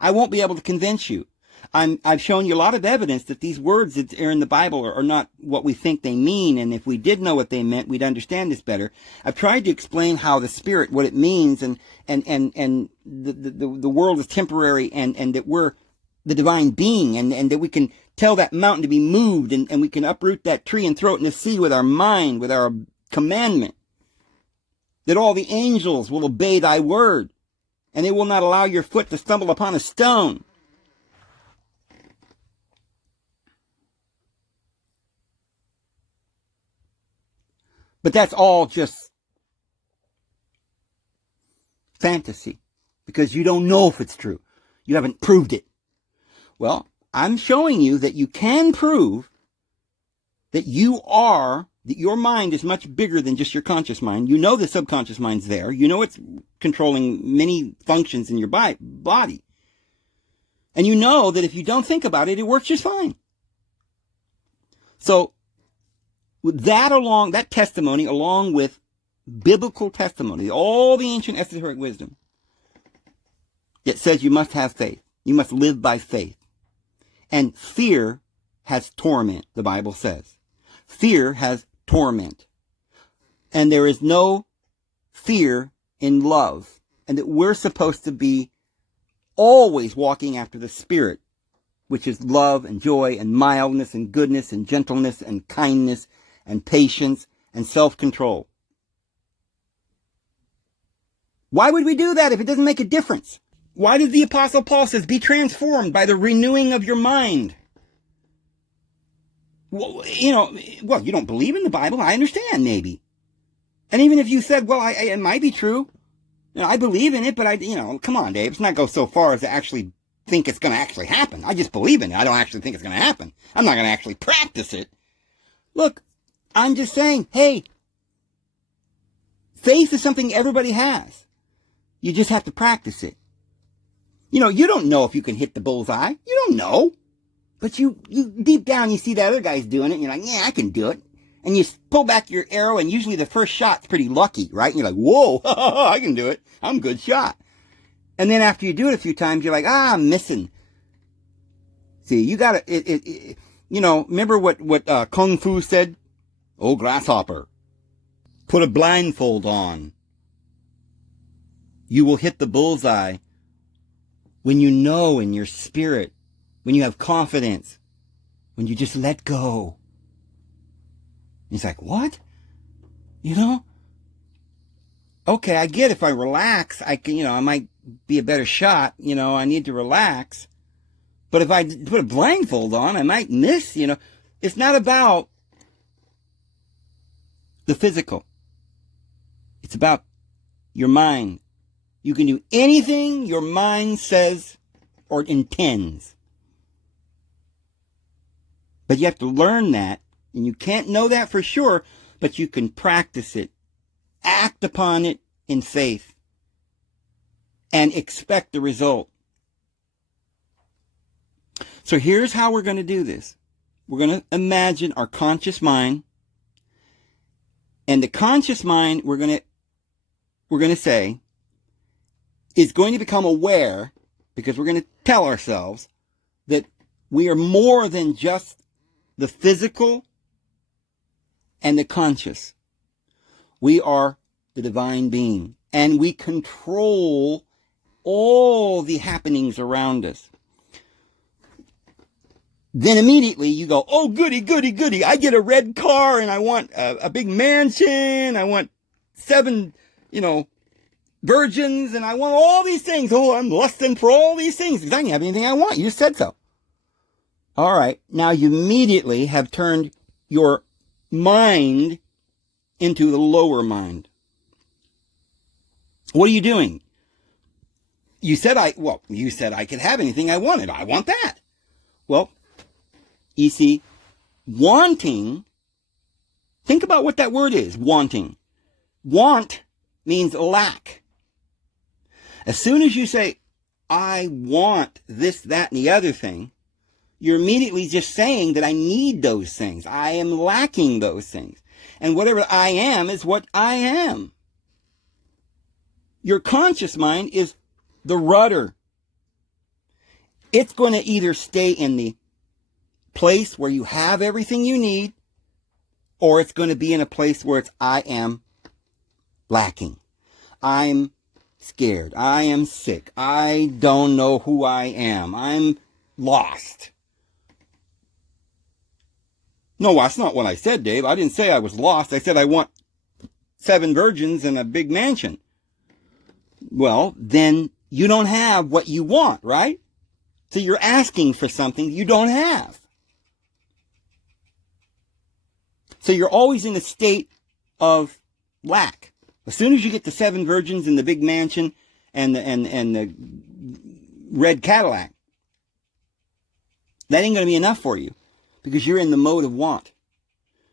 I won't be able to convince you. I've shown you a lot of evidence that these words that are in the Bible are not what we think they mean. And if we did know what they meant, we'd understand this better. I've tried to explain how the Spirit, what it means, and the world is temporary, and that we're the divine being, and that we can tell that mountain to be moved, and we can uproot that tree and throw it in the sea with our mind, with our commandment. That all the angels will obey thy word, and they will not allow your foot to stumble upon a stone. But that's all just fantasy, because you don't know if it's true. You haven't proved it. Well, I'm showing you that you can prove that that your mind is much bigger than just your conscious mind. You know the subconscious mind's there. You know it's controlling many functions in your body. And you know that if you don't think about it, it works just fine. So, with that testimony, along with biblical testimony, all the ancient esoteric wisdom, it says you must have faith. You must live by faith. And fear has torment, the Bible says. Fear has torment. And there is no fear in love. And that we're supposed to be always walking after the Spirit, which is love and joy and mildness and goodness and gentleness and kindness and patience and self-control. Why would we do that if it doesn't make a difference? Why does the Apostle Paul says, be transformed by the renewing of your mind? Well, you don't believe in the Bible. I understand, maybe. And even if you said, well, it might be true. I believe in it, but come on, Dave. It's not go so far as to actually think it's going to actually happen. I just believe in it. I don't actually think it's going to happen. I'm not going to actually practice it. Look, I'm just saying, hey, faith is something everybody has. You just have to practice it. You know, you don't know if you can hit the bullseye. You don't know. But you deep down, you see the other guy's doing it, and you're like, yeah, I can do it. And you pull back your arrow, and usually the first shot's pretty lucky, right? And you're like, whoa, I can do it. I'm a good shot. And then after you do it a few times, you're like, I'm missing. See, you gotta, you know, remember what Kung Fu said? Oh, grasshopper, put a blindfold on. You will hit the bullseye when you know in your spirit, when you have confidence, when you just let go. He's like, what? You know? Okay, I get if I relax, I can, you know, I might be a better shot. You know, I need to relax. But if I put a blindfold on, I might miss, you know. It's not about the physical. It's about your mind. You can do anything your mind says or intends. But you have to learn that, and you can't know that for sure, but you can practice it, act upon it in faith, and expect the result. So here's how we're going to do this. We're going to imagine our conscious mind, and the conscious mind we're going to say is going to become aware, because we're going to tell ourselves that we are more than just the physical and the conscious. We are the divine being, and we control all the happenings around us. Then immediately you go, oh, goody, goody, goody. I get a red car, and I want a big mansion. I want 7, you know, virgins, and I want all these things. Oh, I'm lusting for all these things because I can have anything I want. You just said so. All right. Now you immediately have turned your mind into the lower mind. What are you doing? You said I could have anything I wanted. I want that. Well, you see, wanting, think about what that word is, wanting. Want means lack. As soon as you say, I want this, that, and the other thing, you're immediately just saying that I need those things. I am lacking those things. And whatever I am is what I am. Your conscious mind is the rudder. It's going to either stay in the place where you have everything you need, or it's going to be in a place where it's I am lacking. I'm scared. I am sick. I don't know who I am. I'm lost. No, that's not what I said, Dave. I didn't say I was lost. I said I want 7 virgins and a big mansion. Well, then you don't have what you want, right? So you're asking for something you don't have. So you're always in a state of lack. As soon as you get the 7 virgins and the big mansion and the red Cadillac, that ain't going to be enough for you, because you're in the mode of want.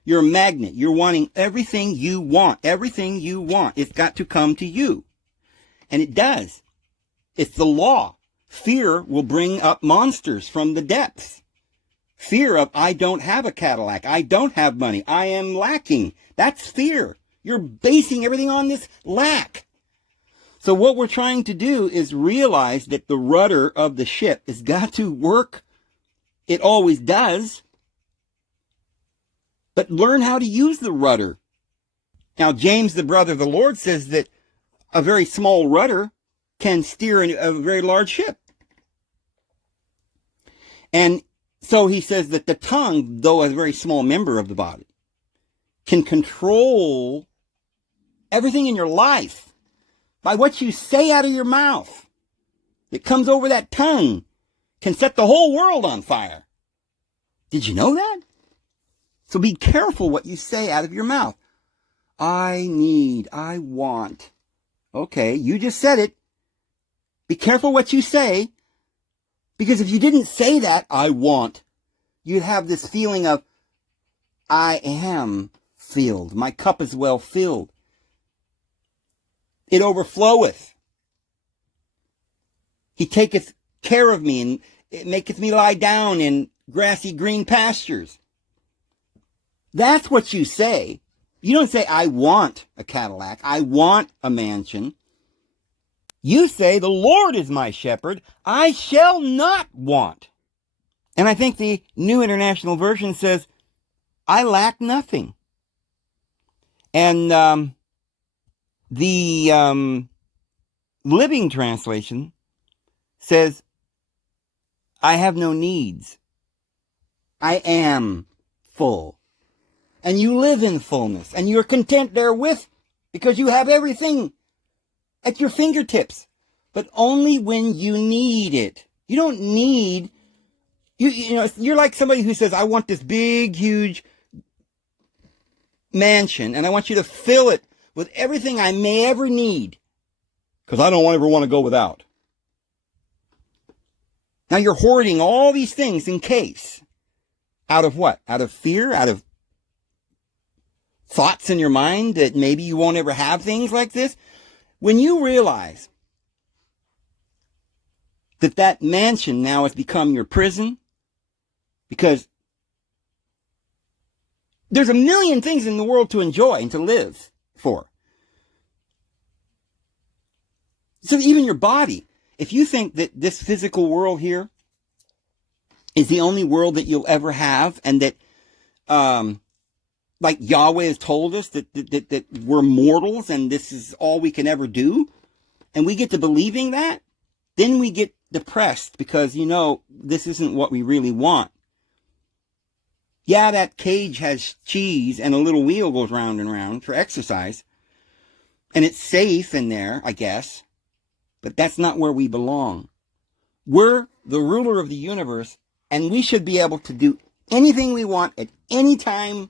You're a magnet. You're wanting everything you want. Everything you want. It's got to come to you. And it does. It's the law. Fear will bring up monsters from the depths. Fear of, I don't have a Cadillac. I don't have money. I am lacking. That's fear. You're basing everything on this lack. So what we're trying to do is realize that the rudder of the ship has got to work. It always does. But learn how to use the rudder. Now, James, the brother of the Lord, says that a very small rudder can steer a very large ship. And so he says that the tongue, though a very small member of the body, can control everything in your life by what you say out of your mouth. It comes over that tongue, can set the whole world on fire. Did you know that? So be careful what you say out of your mouth. I need, I want. Okay, you just said it. Be careful what you say, because if you didn't say that, I want, you'd have this feeling of, I am filled. My cup is well filled. It overfloweth. He taketh care of me, and it maketh me lie down in grassy green pastures. That's what you say. You don't say, I want a Cadillac. I want a mansion. You say, the Lord is my shepherd. I shall not want. And I think the New International Version says, I lack nothing. And the Living Translation says, I have no needs. I am full. And you live in fullness, and you're content therewith because you have everything at your fingertips, but only when you need it. You don't need, you know, you're like somebody who says, I want this big, huge mansion, and I want you to fill it with everything I may ever need, because I don't ever want to go without. Now you're hoarding all these things in case. Out of what? Out of fear? Out of thoughts in your mind that maybe you won't ever have things like this? When you realize that that mansion now has become your prison, because there's a million things in the world to enjoy and to live for. So even your body, if you think that this physical world here is the only world that you'll ever have, and that like Yahweh has told us that we're mortals and this is all we can ever do, and we get to believing that, then we get depressed because, you know, this isn't what we really want. Yeah, that cage has cheese and a little wheel goes round and round for exercise, and it's safe in there, I guess, but that's not where we belong. We're the ruler of the universe, and we should be able to do anything we want at any time.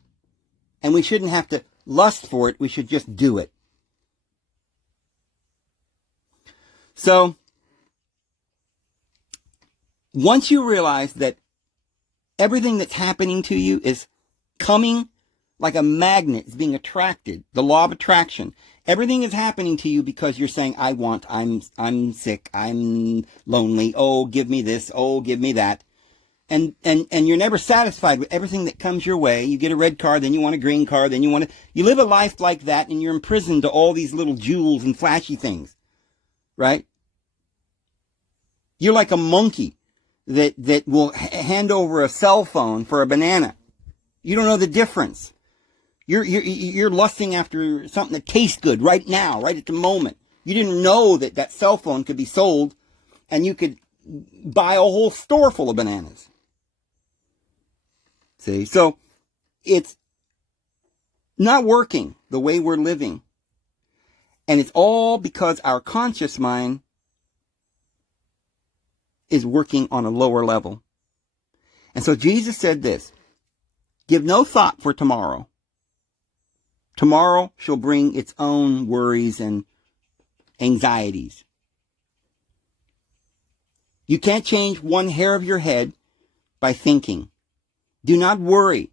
And we shouldn't have to lust for it. We should just do it. So, once you realize that everything that's happening to you is coming like a magnet, it's being attracted, the law of attraction. Everything is happening to you because you're saying, I want, I'm sick, I'm lonely, oh, give me this, oh, give me that. And you're never satisfied with everything that comes your way. You get a red car, then you want a green car, then you live a life like that, and you're imprisoned to all these little jewels and flashy things, right? You're like a monkey that will hand over a cell phone for a banana. You don't know the difference. You're lusting after something that tastes good right now, right at the moment. You didn't know that cell phone could be sold, and you could buy a whole store full of bananas. See, so it's not working the way we're living. And it's all because our conscious mind is working on a lower level. And so Jesus said this, give no thought for tomorrow. Tomorrow shall bring its own worries and anxieties. You can't change one hair of your head by thinking. Do not worry.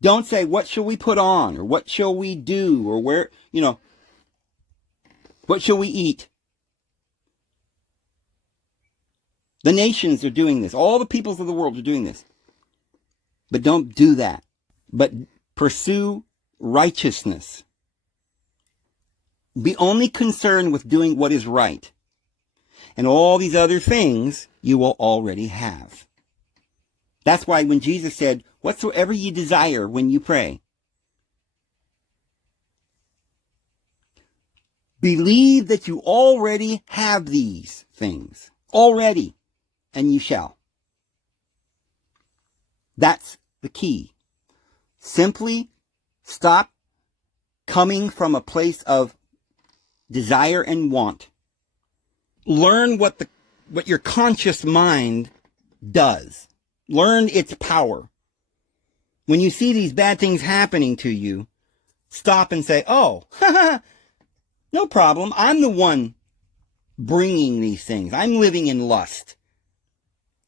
Don't say, what shall we put on? Or what shall we do? Or where, what shall we eat? The nations are doing this. All the peoples of the world are doing this. But don't do that. But pursue righteousness. Be only concerned with doing what is right. And all these other things you will already have. That's why when Jesus said, whatsoever ye desire when you pray, believe that you already have these things. Already. And you shall. That's the key. Simply stop coming from a place of desire and want. Learn what your conscious mind does. Learn its power. When you see these bad things happening to you, stop and say, oh, no problem. I'm the one bringing these things. I'm living in lust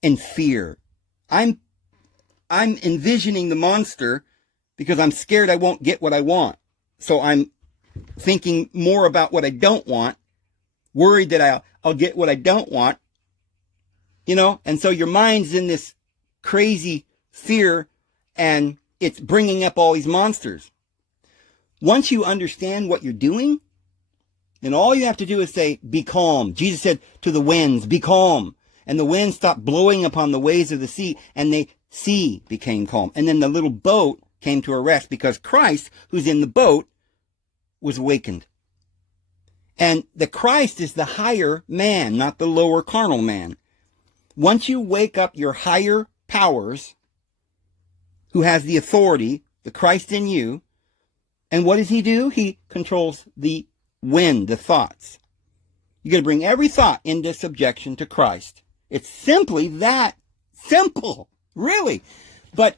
and fear. I'm envisioning the monster because I'm scared I won't get what I want. So I'm thinking more about what I don't want, worried that I'll get what I don't want, and so your mind's in this crazy fear, and it's bringing up all these monsters. Once you understand what you're doing, then all you have to do is say, be calm. Jesus said to the winds, be calm. And the wind stopped blowing upon the waves of the sea, and the sea became calm. And then the little boat came to a rest because Christ, who's in the boat, was awakened. And the Christ is the higher man, not the lower carnal man. Once you wake up your higher powers, who has the authority, the Christ in you, and what does he do? He controls the wind, the thoughts. You're going to bring every thought into subjection to Christ. It's simply that simple, really. But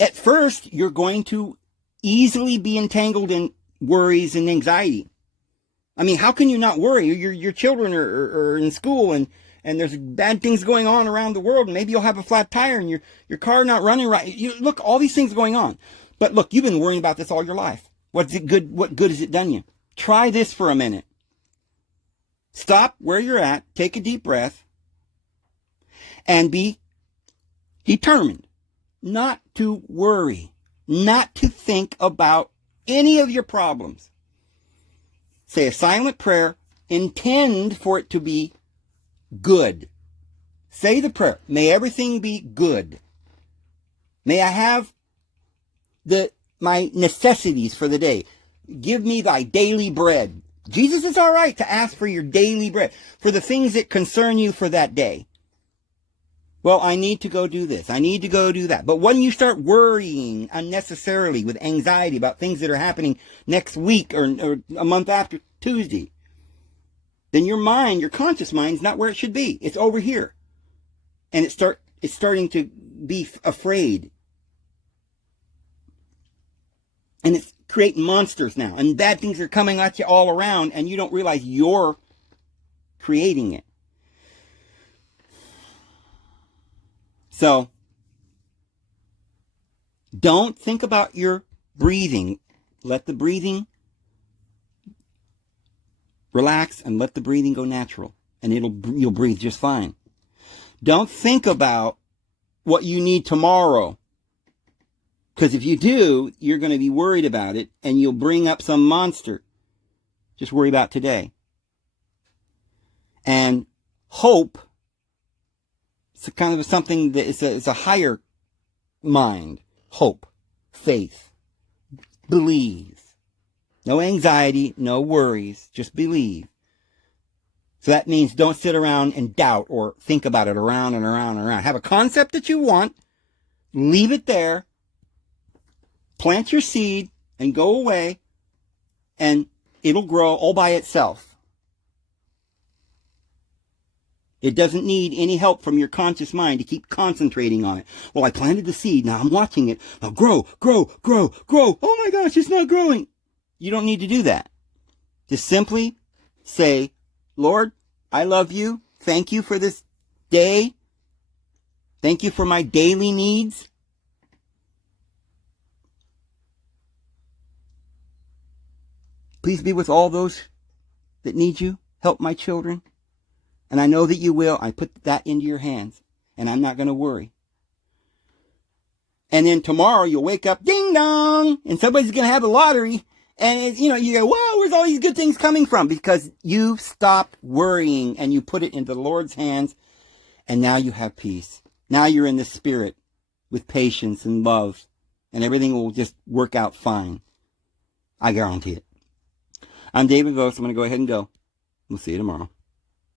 at first, you're going to easily be entangled in worries and anxiety. I mean, how can you not worry? Your children are in school, and there's bad things going on around the world, and maybe you'll have a flat tire and your car not running right. Look, all these things going on. But look, you've been worrying about this all your life. What good has it done you? Try this for a minute. Stop where you're at, take a deep breath, and be determined not to worry, not to think about any of your problems. Say a silent prayer, intend for it to be good. Say the prayer, may everything be good. May I have my necessities for the day. Give me thy daily bread. Jesus, it's all right to ask for your daily bread, for the things that concern you for that day. Well, I need to go do this. I need to go do that. But when you start worrying unnecessarily with anxiety about things that are happening next week or a month after Tuesday, then your mind, your conscious mind, is not where it should be. It's over here. And it's starting to be afraid. And it's creating monsters now. And bad things are coming at you all around, and you don't realize you're creating it. So, don't think about your breathing. Let the breathing relax and let the breathing go natural. And you'll breathe just fine. Don't think about what you need tomorrow. Because if you do, you're going to be worried about it and you'll bring up some monster. Just worry about today. And hope, it's kind of something that is a higher mind. Hope, faith, believe. No anxiety, no worries, just believe. So that means don't sit around and doubt or think about it around and around and around. Have a concept that you want, leave it there, plant your seed, and go away, and it'll grow all by itself. It doesn't need any help from your conscious mind to keep concentrating on it. Well, I planted the seed, now I'm watching it. Now grow, grow, grow, grow. Oh my gosh, it's not growing. You don't need to do that. Just simply say, Lord, I love you. Thank you for this day. Thank you for my daily needs. Please be with all those that need you. Help my children. And I know that you will. I put that into your hands. And I'm not going to worry. And then tomorrow you'll wake up, ding dong, and somebody's going to have a lottery. And, you go, wow, where's all these good things coming from? Because you stopped worrying and you put it into the Lord's hands. And now you have peace. Now you're in the Spirit with patience and love. And everything will just work out fine. I guarantee it. I'm David Vos. I'm going to go ahead and go. We'll see you tomorrow.